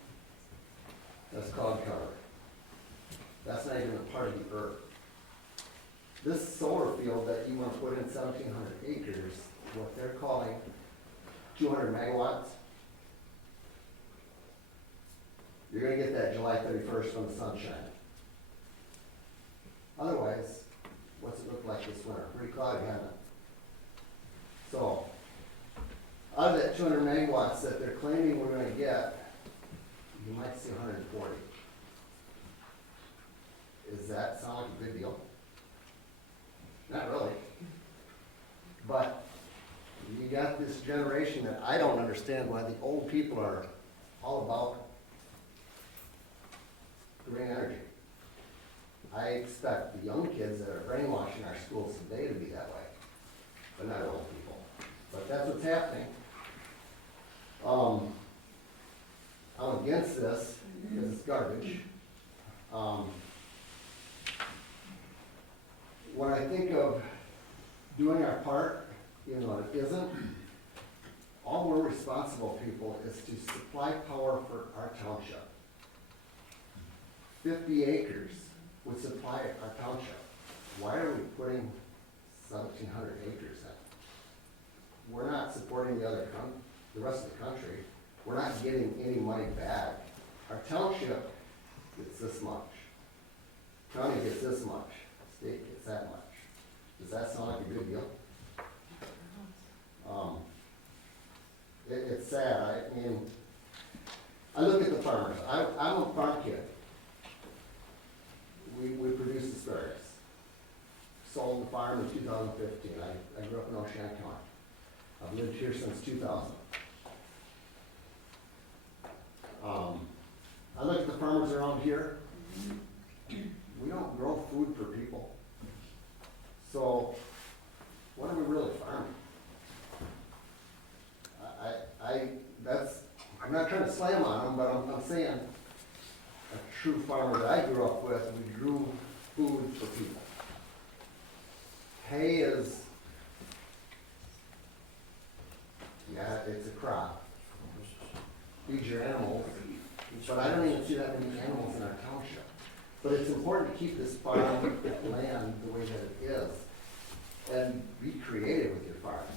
that's cloud cover. That's not even a part of the earth. This solar field that you want to put in 1,700 acres, what they're calling 200 megawatts, you're going to get that July 31st when the sun's shining. Otherwise, what's it look like this winter? Pretty cloudy, hasn't it? So, out of that 200 megawatts that they're claiming we're going to get, you might see 140. Does that sound like a good deal? Not really. But you got this generation that I don't understand why the old people are all about green energy. I expect the young kids that are brainwashed in our schools today to be that way, but not old people. But that's what's happening. I'm against this because it's garbage. When I think of doing our part, even though it isn't, all we're responsible, people, is to supply power for our township. 50 acres would supply our township. Why are we putting 1,700 acres in? We're not supporting the rest of the country. We're not getting any money back. Our township gets this much. County gets this much. State gets that much. Does that sound like a good deal? It's sad. I mean, I look at the farmers. I'm a farm kid. We produce asparagus. Sold the farm in 2015. I grew up in Oceana County. I've lived here since 2000. I look at the farmers around here. We don't grow food for people. So, what are we really farming? I'm not trying to slam on them, but I'm saying a true farmer that I grew up with, we grew food for people. Hay is, yeah, it's a crop. Feed your animals, but I don't even see that many animals in our township. But it's important to keep this farm land the way that it is and be creative with your farm.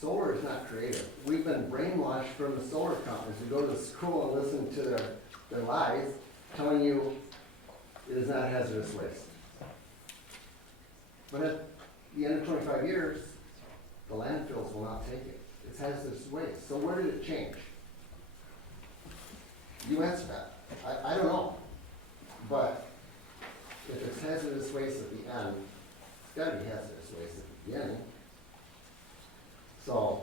Solar is not creative. We've been brainwashed from the solar companies. We go to school and listen to their lies telling you it is not hazardous waste. But at the end of 25 years, the landfills will not take it. It has this waste. So where did it change? You answer that. I don't know. But if it's hazardous waste at the end, it's gotta be hazardous waste at the beginning. So,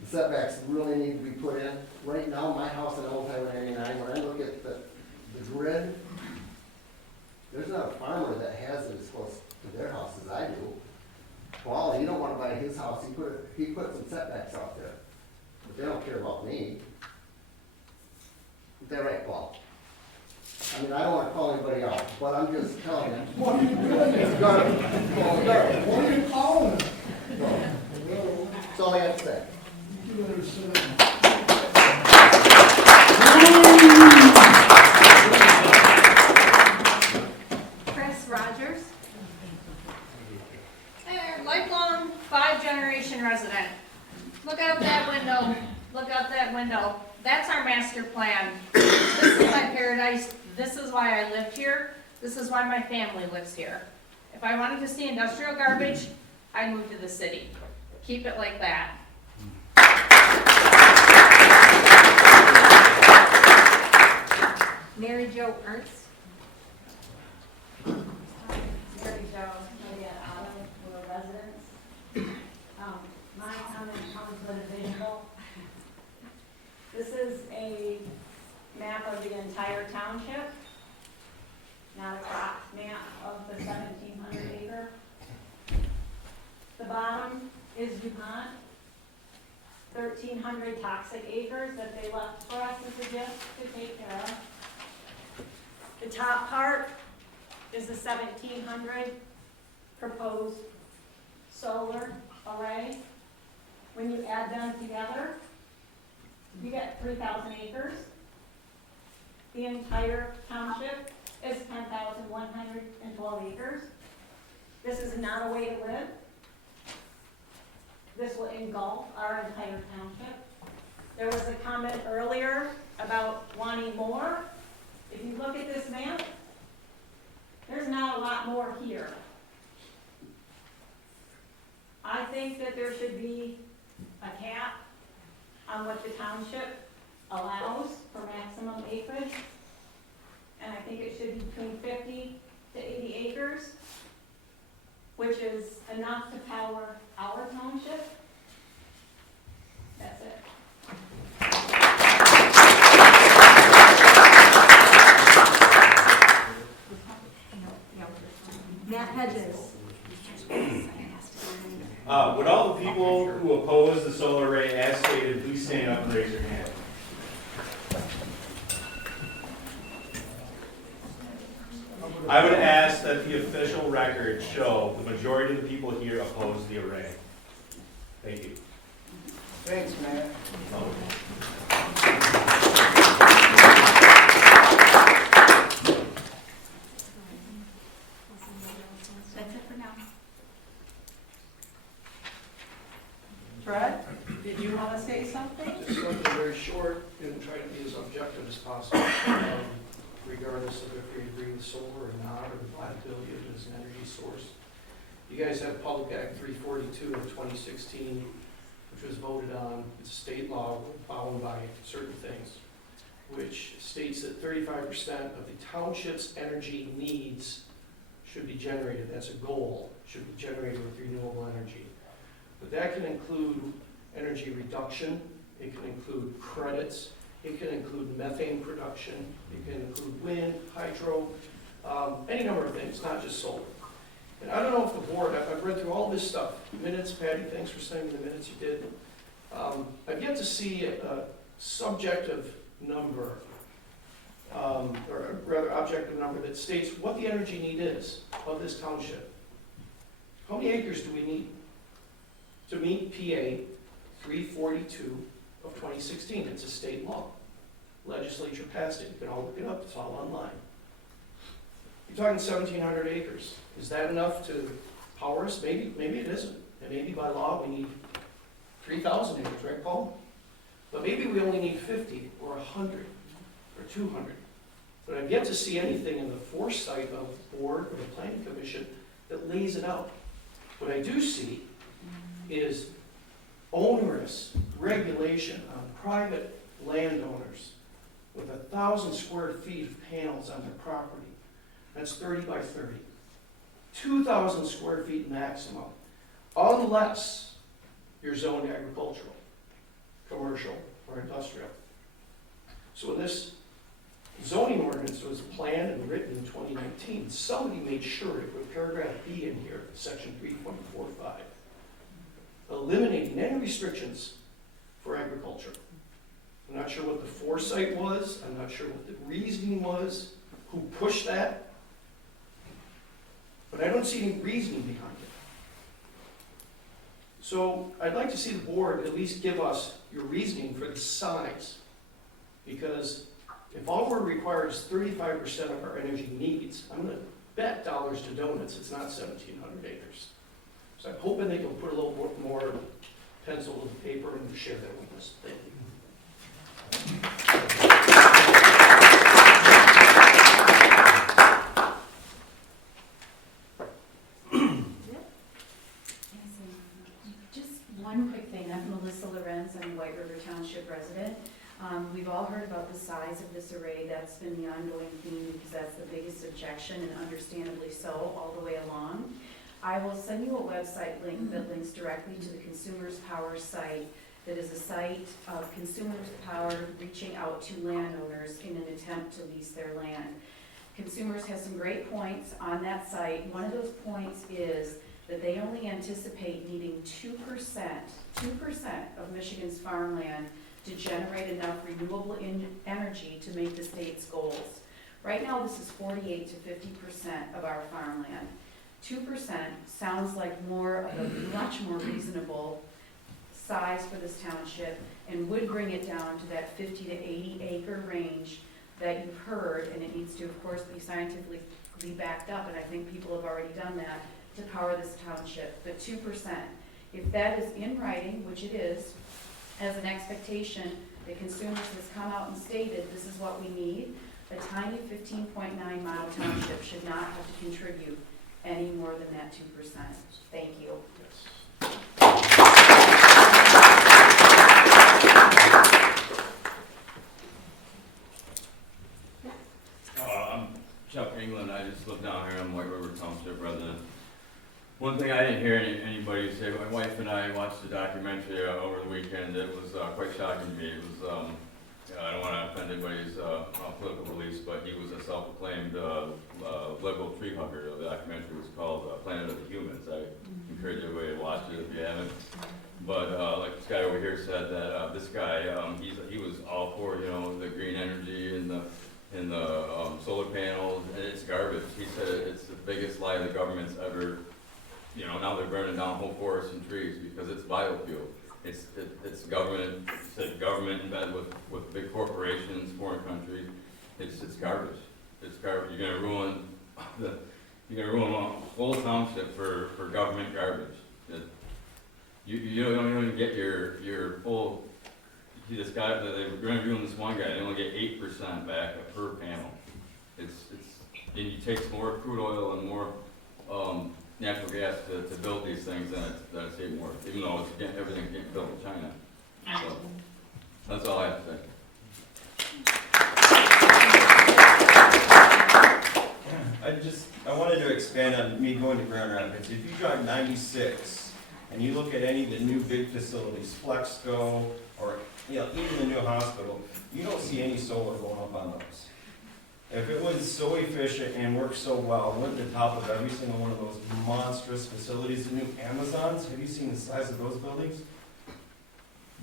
the setbacks really need to be put in. Right now, my house on Old Highway 99, when I look at the grid, there's not a farmer that has it as close to their house as I do. Paul, you don't wanna buy his house, he put some setbacks out there, but they don't care about me. Is that right, Paul? I mean, I don't wanna call anybody out, but I'm just telling you. What are you doing? It's garbage. What are you calling it? That's all I have to say. You better sit down. Chris Rogers. Lifelong 5-generation resident. Look out that window, look out that window. That's our master plan. This is my paradise, this is why I live here, this is why my family lives here. If I wanted to see industrial garbage, I'd move to the city. Keep it like that. Mary Jo Ernst. Mary Jo, Lydia Autumn, we're residents. My comment comes with a visual. This is a map of the entire township, not a cropped map of the 1,700 acre. The bottom is DuPont, 1,300 toxic acres that they left for us as a gift to take care of. The top part is the 1,700 proposed solar array. When you add them together, you get 3,000 acres. The entire township is 10,112 acres. This is not a way to live. This will engulf our entire township. There was a comment earlier about wanting more. If you look at this map, there's not a lot more here. I think that there should be a cap on what the township allows for maximum acreage. And I think it should be between 50 to 80 acres, which is enough to power our township. That's it. Matt Hedges. Would all the people who oppose the solar array as stated, please stand up and raise your hand. I would ask that the official record show the majority of the people here oppose the array. Thank you. Thanks, Matt. That's it for now. Fred, did you want to say something? Just something very short and try to be as objective as possible, regardless of if we agree with solar or not, or the viability of it as an energy source. You guys have Public Act 342 of 2016, which was voted on. It's a state law bound by certain things, which states that 35% of the township's energy needs should be generated, that's a goal, should be generated with renewable energy. But that can include energy reduction, it can include credits, it can include methane production, it can include wind, hydro, any number of things, not just solar. And I don't know if the board, I've read through all this stuff, minutes, Patty, thanks for sending the minutes you did. I've yet to see a subjective number, or rather objective number that states what the energy need is of this township. How many acres do we need to meet PA 342 of 2016? It's a state law. Legislature passed it. You can all look it up. It's all online. You're talking 1,700 acres. Is that enough to power us? Maybe it isn't. And maybe by law we need 3,000 acres, right, Paul? But maybe we only need 50 or 100 or 200. But I've yet to see anything in the foresight of the board or the planning commission that lays it out. What I do see is onerous regulation on private landowners with 1,000 square feet of panels on their property. That's 30 by 30. 2,000 square feet maximum, unless you're zoned agricultural, commercial, or industrial. So when this zoning ordinance was planned and written in 2019, somebody made sure to put paragraph B in here, section 3.45, eliminating any restrictions for agriculture. I'm not sure what the foresight was, I'm not sure what the reasoning was, who pushed that, but I don't see any reasoning behind it. So I'd like to see the board at least give us your reasoning for the size, because if all we're required is 35% of our energy needs, I'm gonna bet dollars to donuts it's not 1,700 acres. So I'm hoping they can put a little more pencil to the paper and share that with us. Thank you. Just one quick thing, I'm Melissa Lorenz, I'm a White River Township resident. We've all heard about the size of this array, that's been the ongoing theme because that's the biggest objection, and understandably so, all the way along. I will send you a website link that links directly to the Consumers Power site, that is a site of Consumers Power reaching out to landowners in an attempt to lease their land. Consumers has some great points on that site. One of those points is that they only anticipate needing 2% of Michigan's farmland to generate enough renewable energy to meet the state's goals. Right now, this is 48 to 50% of our farmland. 2% sounds like more of a much more reasonable size for this township and would bring it down to that 50 to 80 acre range that you've heard, and it needs to, of course, be scientifically backed up, and I think people have already done that to power this township. But 2%, if that is in writing, which it is, as an expectation, the Consumers has come out and stated this is what we need, a tiny 15.9 mile township should not have to contribute any more than that 2%. Thank you. I'm Chuck England, I just live down here, I'm White River Township resident. One thing I didn't hear anybody say, my wife and I watched the documentary over the weekend. It was quite shocking to me. It was, I don't want to offend anybody's political beliefs, but he was a self-proclaimed liberal tree hugger. The documentary was called Planet of the Humans. I encourage everybody to watch it if you haven't. But like this guy over here said, that this guy, he was all for, you know, the green energy and the solar panels, and it's garbage. He said it's the biggest lie the government's ever. You know, now they're burning down whole forests and trees because it's biofuel. It's government. It's government in bed with big corporations, foreign countries. It's garbage. It's garbage. You're gonna ruin a whole township for government garbage. You don't even get your full. See this guy, they're interviewing this one guy. They only get 8% back per panel. And you take more crude oil and more natural gas to build these things than it's even worth, even though everything's getting built in China. So that's all I have to say. I wanted to expand on me going to Grand Rapids. If you drive 96 and you look at any of the new big facilities, Flexco, or even the new hospital, you don't see any solar going up on those. If it was so efficient and worked so well, went to the top of every single one of those monstrous facilities, the new Amazons, have you seen the size of those buildings?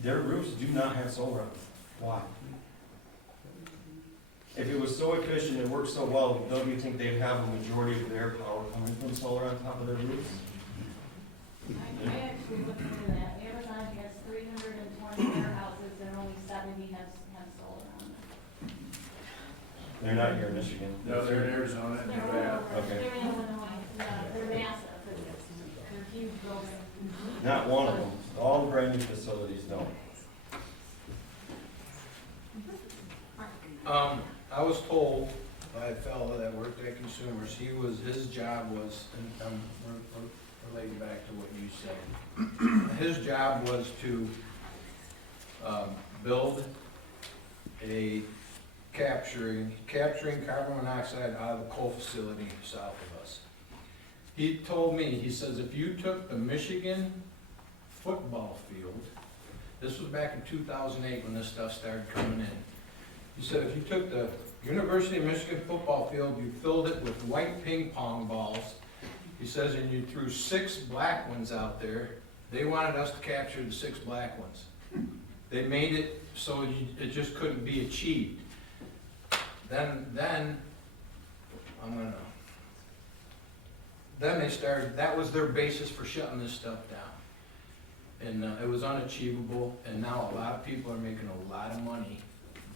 Their roofs do not have solar on them. Why? If it was so efficient and worked so well, don't you think they'd have a majority of their power coming from solar on top of their roofs? I actually looked into that. Amazon has 320 warehouses and only 70 have solar on them. They're not here in Michigan. No, they're in Arizona. Okay. They're in Illinois. They're massive. They're huge buildings. Not one of them. All the brand new facilities don't. I was told by a fellow that worked at Consumers. His job was, and we're relating back to what you said. His job was to build a capturing carbon monoxide out of the coal facility south of us. He told me, he says, if you took the Michigan football field, this was back in 2008 when this stuff started coming in. He said, if you took the University of Michigan football field, you filled it with white ping pong balls, he says, and you threw 6 black ones out there, they wanted us to capture the 6 black ones. They made it so it just couldn't be achieved. Then they started, that was their basis for shutting this stuff down. And it was unachievable, and now a lot of people are making a lot of money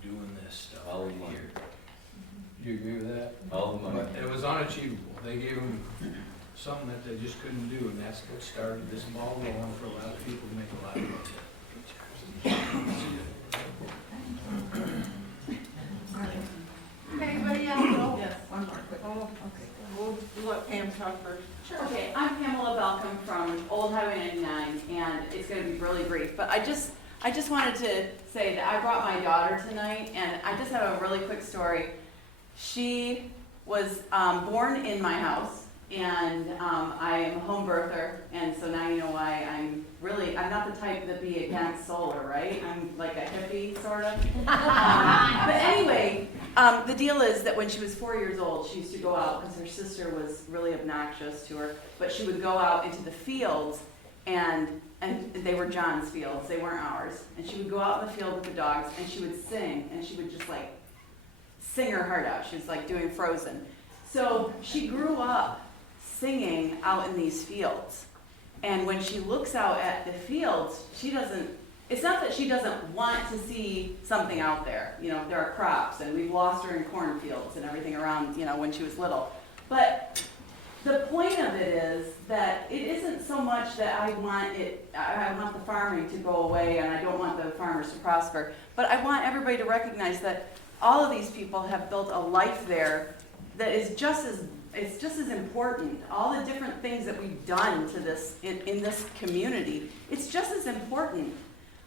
doing this stuff right here. Do you agree with that? All the money. But it was unachievable. They gave them something that they just couldn't do, and that's what started this ball rolling for a lot of people to make a lot of money. Anybody else? Yes. One more quick. Oh, okay. We'll let Pam talk first. Okay, I'm Pamela Balcom from Old Highway 99, and it's gonna be really brief, but I just wanted to say that I brought my daughter tonight, and I just have a really quick story. She was born in my house, and I am a home birther, and so now you know why I'm not the type that be against solar, right? I'm like a hippie, sort of. But anyway, the deal is that when she was 4 years old, she used to go out, because her sister was really obnoxious to her, but she would go out into the fields, and they were John's fields, they weren't ours. And she would go out in the field with the dogs, and she would sing, and she would just like sing her heart out. She was like doing Frozen. So she grew up singing out in these fields. And when she looks out at the fields, it's not that she doesn't want to see something out there. You know, there are crops, and we've lost her in cornfields and everything around, you know, when she was little. But the point of it is that it isn't so much that I want the farming to go away, and I don't want the farmers to prosper, but I want everybody to recognize that all of these people have built a life there that is just as important. All the different things that we've done to this in this community, it's just as important.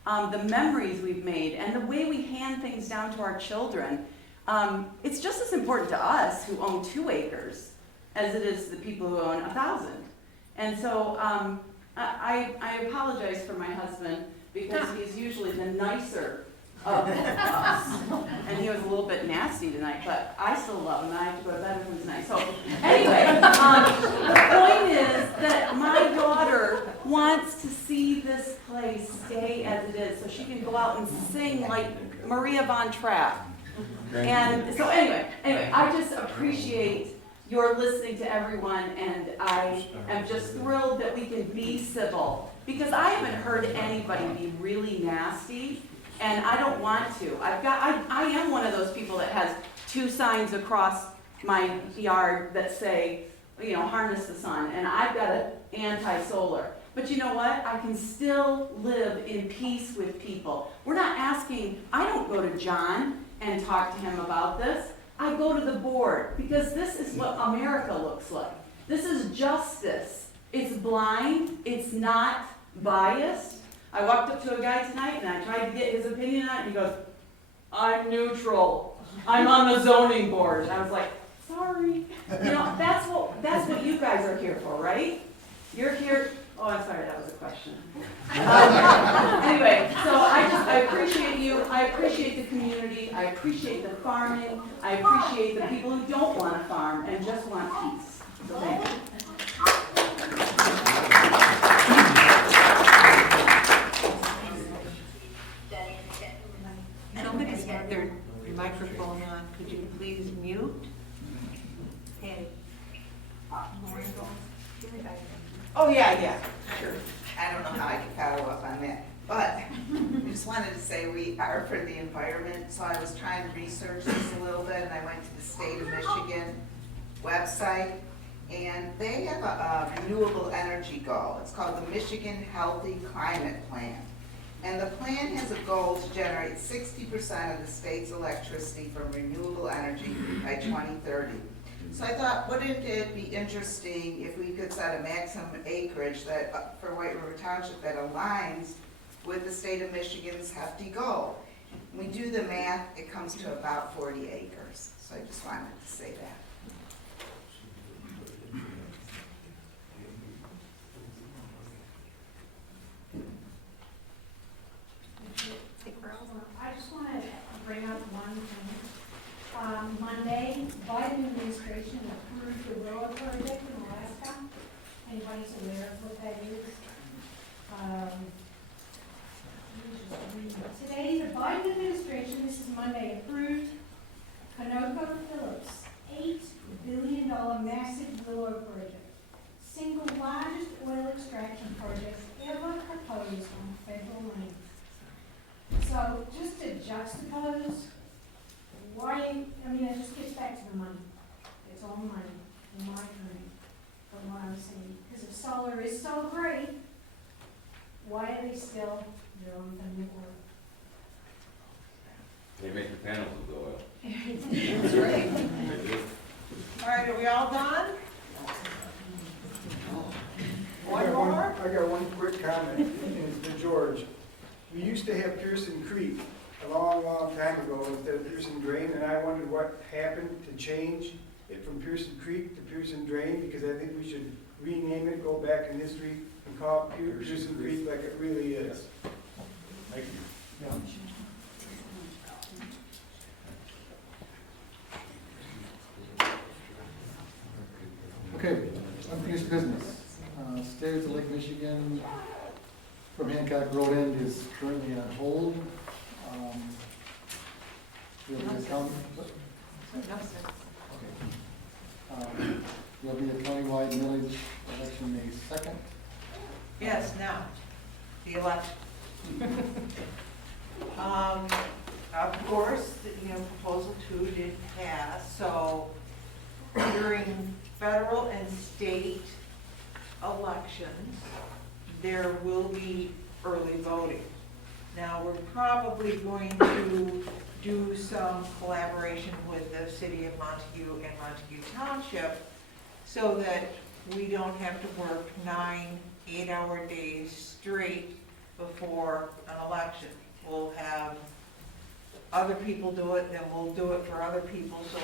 The memories we've made and the way we hand things down to our children, it's just as important to us who own 2 acres as it is to the people who own 1,000. And so I apologize for my husband, because he's usually the nicer of us. And he was a little bit nasty tonight, but I still love him, and I have to go to bed with him tonight. So anyway, the point is that my daughter wants to see this place stay as it is, so she can go out and sing like Maria von Trapp. And so anyway, I just appreciate your listening to everyone, and I am just thrilled that we can be civil, because I haven't heard anybody be really nasty. And I don't want to. I am one of those people that has 2 signs across my yard that say, you know, harness the sun, and I've got an anti-solar. But you know what? I can still live in peace with people. We're not asking, I don't go to John and talk to him about this. I go to the board, because this is what America looks like. This is justice. It's blind, it's not biased. I walked up to a guy tonight and I tried to get his opinion on it, and he goes, I'm neutral. I'm on the zoning board. And I was like, sorry. You know, that's what you guys are here for, right? You're here, oh, I'm sorry, that was a question. Anyway, so I appreciate you, I appreciate the community, I appreciate the farming, I appreciate the people who don't want to farm and just want peace. So thank you. Somebody's got their microphone on. Could you please mute? Hey. Oh, yeah, sure. I don't know how I can follow up on that, but I just wanted to say we are for the environment, so I was trying to research this a little bit, and I went to the State of Michigan website, and they have a renewable energy goal. It's called the Michigan Healthy Climate Plan. And the plan has a goal to generate 60% of the state's electricity from renewable energy by 2030. So I thought, wouldn't it be interesting if we could set a maximum acreage that, for White River Township, that aligns with the state of Michigan's hefty goal? When we do the math, it comes to about 40 acres. So I just wanted to say that. I just want to bring up one thing. Monday, Biden administration approved the Willow project in Alaska. Anybody's aware of what that is? Let me just read it. Today, the Biden administration, this is Monday, approved ConocoPhillips' $8 billion massive Willow project, single largest oil extraction project ever proposed on federal land. So just to juxtapose, why, I mean, it just gets back to the money. It's all money, in my opinion, from what I'm seeing. Because if solar is so great, why are they still drilling for new oil? They make the panels with oil. That's right. They do. All right, are we all done? One more? I got one quick comment, and it's to George. We used to have Pearson Creek a long, long time ago instead of Pearson Drain, and I wondered what happened to change it from Pearson Creek to Pearson Drain, because I think we should rename it, go back in history, and call it Pearson Creek like it really is. Thank you. Yeah. Okay, unfinished business. Stairs to Lake Michigan from Hancock Road End is currently on hold. There'll be a county, there'll be a countywide millage election May 2nd. Yes, now, the election. Of course, proposal 2 did pass, so during federal and state elections, there will be early voting. Now, we're probably going to do some collaboration with the city of Montague and Montague Township so that we don't have to work 9 8-hour days straight before an election. We'll have other people do it, then we'll do it for other people so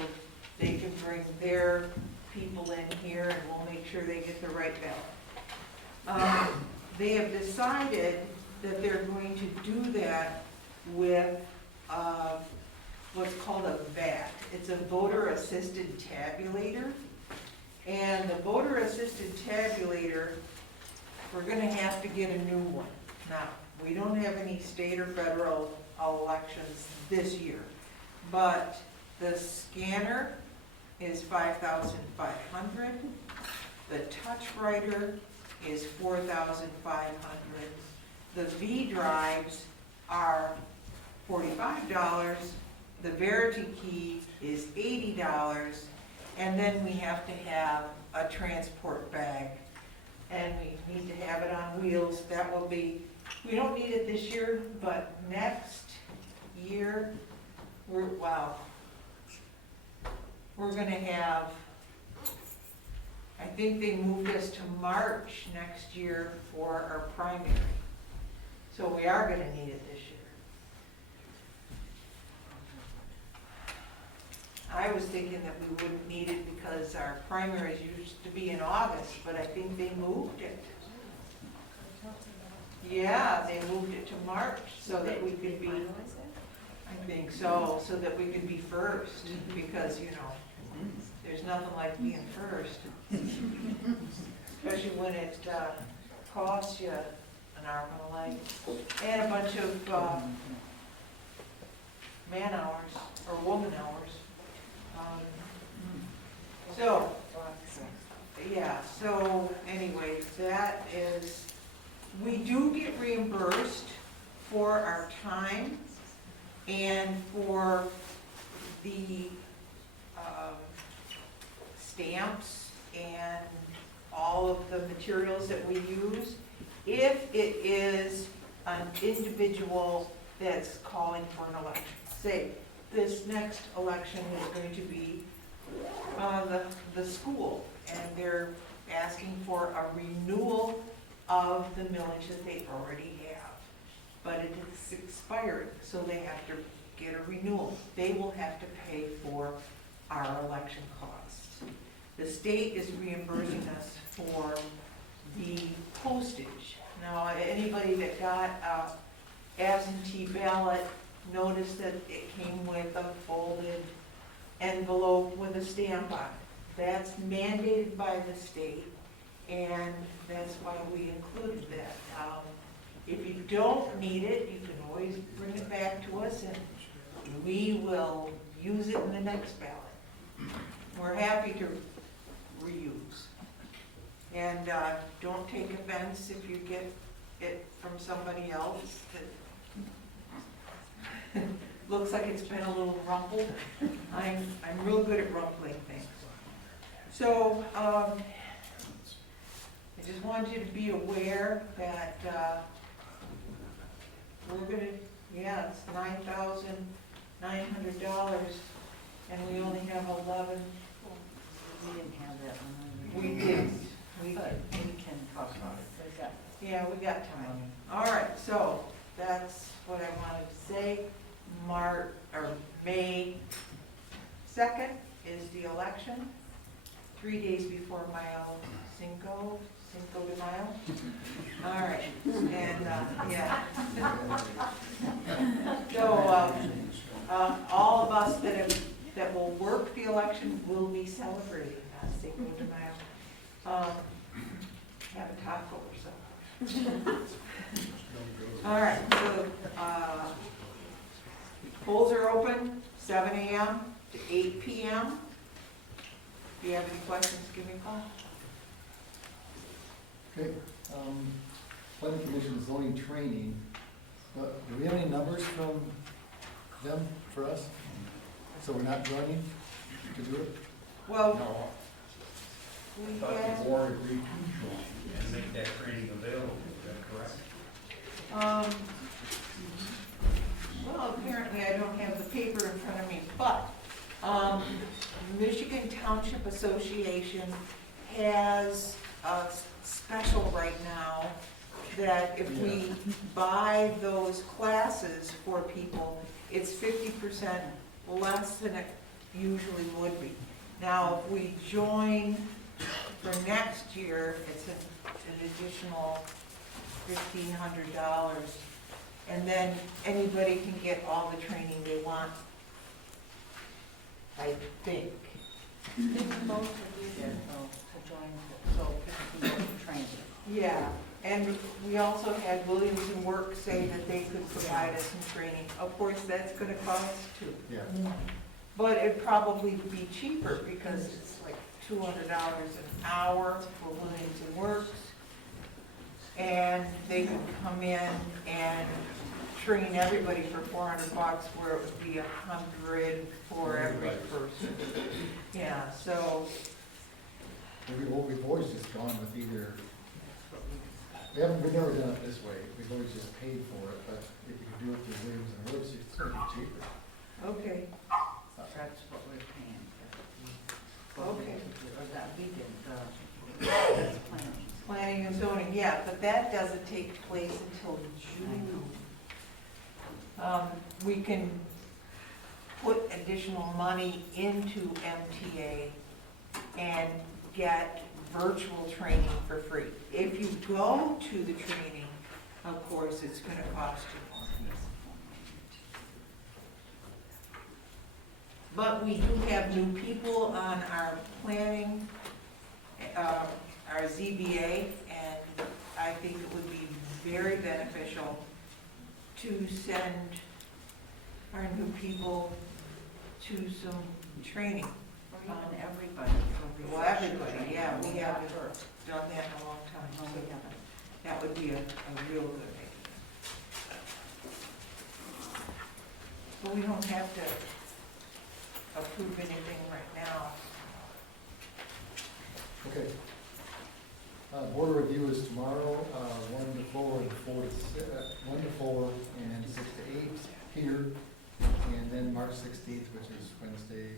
they can bring their people in here and we'll make sure they get the right ballot. They have decided that they're going to do that with what's called a VAT. It's a voter-assisted tabulator. And the voter-assisted tabulator, we're gonna have to get a new one. Now, we don't have any state or federal elections this year, but the scanner is $5,500. The touch writer is $4,500. The V drives are $45. The Verity key is $80. And then we have to have a transport bag. And we need to have it on wheels. That will be, we don't need it this year, but next year, we're gonna have, I think they moved us to March next year for our primary. So we are gonna need it this year. I was thinking that we wouldn't need it because our primaries used to be in August, but I think they moved it. Yeah, they moved it to March so that we could be, I think so, so that we could be first, because, there's nothing like being first. Especially when it costs you an arm and a leg, and a bunch of man hours, or woman hours. So anyway, that is, we do get reimbursed for our time and for the stamps and all of the materials that we use. If it is an individual that's calling for an election. Say, this next election is going to be the school, and they're asking for a renewal of the millage that they already have. But it is expired, so they have to get a renewal. They will have to pay for our election costs. The state is reimbursing us for the postage. Now, anybody that got a absentee ballot noticed that it came with a folded envelope with a stamp on it. That's mandated by the state, and that's why we included that. If you don't need it, you can always bring it back to us, and we will use it in the next ballot. We're happy to reuse. And don't take offense if you get it from somebody else that looks like it's been a little rumpled. I'm real good at rumpling things. So I just wanted you to be aware that we're gonna, yeah, it's $9,900, and we only have 11. We didn't have that one. We did. We can talk about it. Yeah, we got time. All right, so that's what I wanted to say. May 2nd is the election, 3 days before Cinco de Mayo. All right, and yeah. So all of us that will work the election will be celebrating Cinco de Mayo. Have a taco or something. All right, so polls are open 7 a.m. to 8 p.m. If you have any questions, give me a call. Okay, planning commission zoning training, but do we have any numbers from them for us? So we're not joining to do it? Well, No. we But had, the board agreed to join and make that training available, is that correct? well, apparently I don't have the paper in front of me, but Michigan Township Association has a special right now that if we buy those classes for people, it's 50% less than it usually would be. Now, if we join for next year, it's an additional $1,500. And then anybody can get all the training they want, I think. Didn't most of you did, though, to join, so people can go to training? Yeah, and we also had Williams and Work say that they could provide us some training. Of course, that's gonna cost too. Yeah. But it'd probably be cheaper because it's like $200 an hour for Williams and Works. And they could come in and train everybody for $400, where it would be $100 for every person. Yeah, so, We've always just gone with either, we've never done it this way, we've always just paid for it, but if you can do it through Williams and Woods, it's gonna be cheaper. okay, That's what we're paying. okay. Or that we did, that's planning. Planning and zoning, yeah, but that doesn't take place until June. We can put additional money into MTA and get virtual training for free. If you go to the training, of course, it's gonna cost you more. But we do have new people on our planning, our ZBA, and I think it would be very beneficial to send our new people to some training. Or even everybody. Well, everybody, yeah, we haven't done that in a long time. No, we haven't. That would be a real good idea. But we don't have to approve anything right now. Okay. board review is tomorrow, 1 to 4 and 4 to 6, 1 to 4 and 6 to 8 here. And then March 16th, which is Wednesday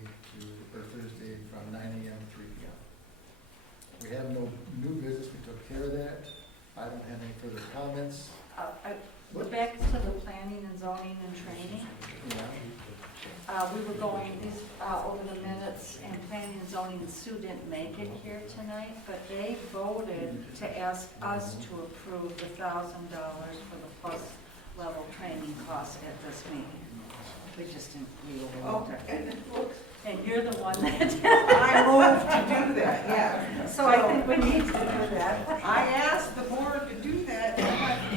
or Thursday from 9 AM to 3 PM. We have no new business, we took care of that. I don't have any further comments. Back to the planning and zoning and training. Yeah. We were going over the minutes, and planning and zoning, Sue didn't make it here tonight, but they voted to ask us to approve the $1,000 for the plus level training cost at this meeting. We just didn't, we overlooked it. And you're the one that I moved to do that, yeah. So I think we need to do that. I asked the board to do that, and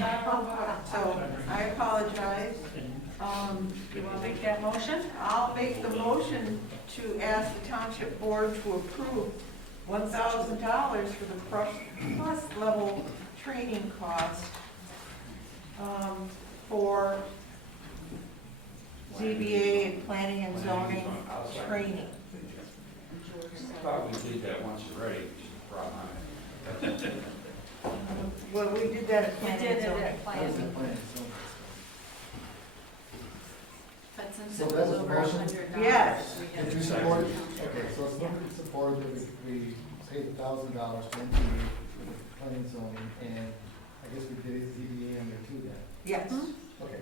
I forgot how to do it, so I apologize. You want to make that motion? I'll make the motion to ask the township board to approve $1,000 for the plus level training cost for ZBA and planning and zoning training. Thought we did that once already, brought on. Well, we did that at We planning did and it zoning. at planning. But since So it that was was the over motion? $100. Yes. we had Did you to- support it? Okay, so it's moved and supported that we pay $1,000 to NTA for the planning and zoning, and I guess we did ZBA under too then. Yes. Okay.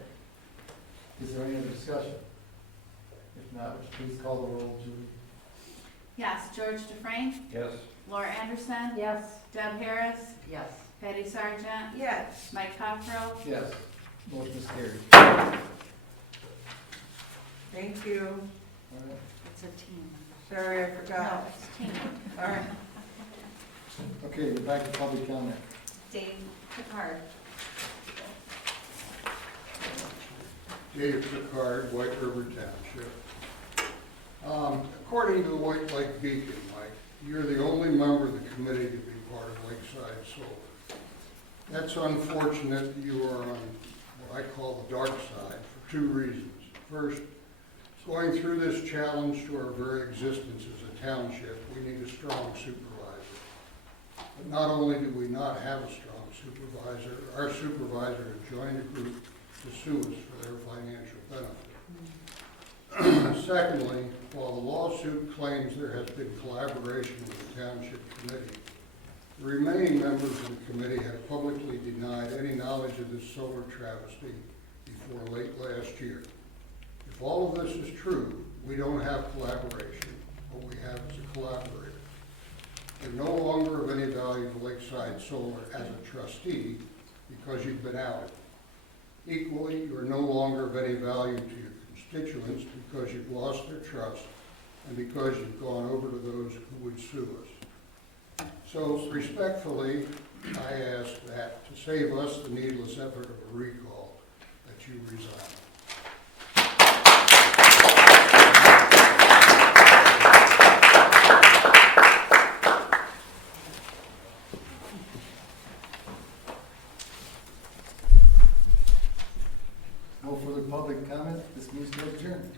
Is there any other discussion? If not, would you please call the roll, Julie? Yes, George Dufresne, Yes. Laura Anderson, Yes. Deb Harris, Yes. Patty Sargent, Yes. Mike Cottrell. Yes. Motion is carried. Thank you. All right. It's a team. Sorry, I No, forgot. it's team. All right. Okay, we're back to public comment. Dave Picard. Dave Picard, White River Township. According to the White Lake Beacon, Mike, you're the only member of the committee to be part of Lakeside Solar. That's unfortunate that you are on what I call the dark side for two reasons. First, going through this challenge to our very existence as a township, we need a strong supervisor. But not only do we not have a strong supervisor, our supervisor has joined a group to sue us for their financial benefit. Secondly, while the lawsuit claims there has been collaboration with the township committee, the remaining members of the committee have publicly denied any knowledge of this solar travesty before late last year. If all of this is true, we don't have collaboration. What we have is a collaborator. You're no longer of any value to Lakeside Solar as a trustee because you've been outed. Equally, you are no longer of any value to your constituents because you've lost their trust and because you've gone over to those who would sue us. So respectfully, I ask that to save us the needless effort of a recall, that you resign. No further public comment. This meeting is adjourned.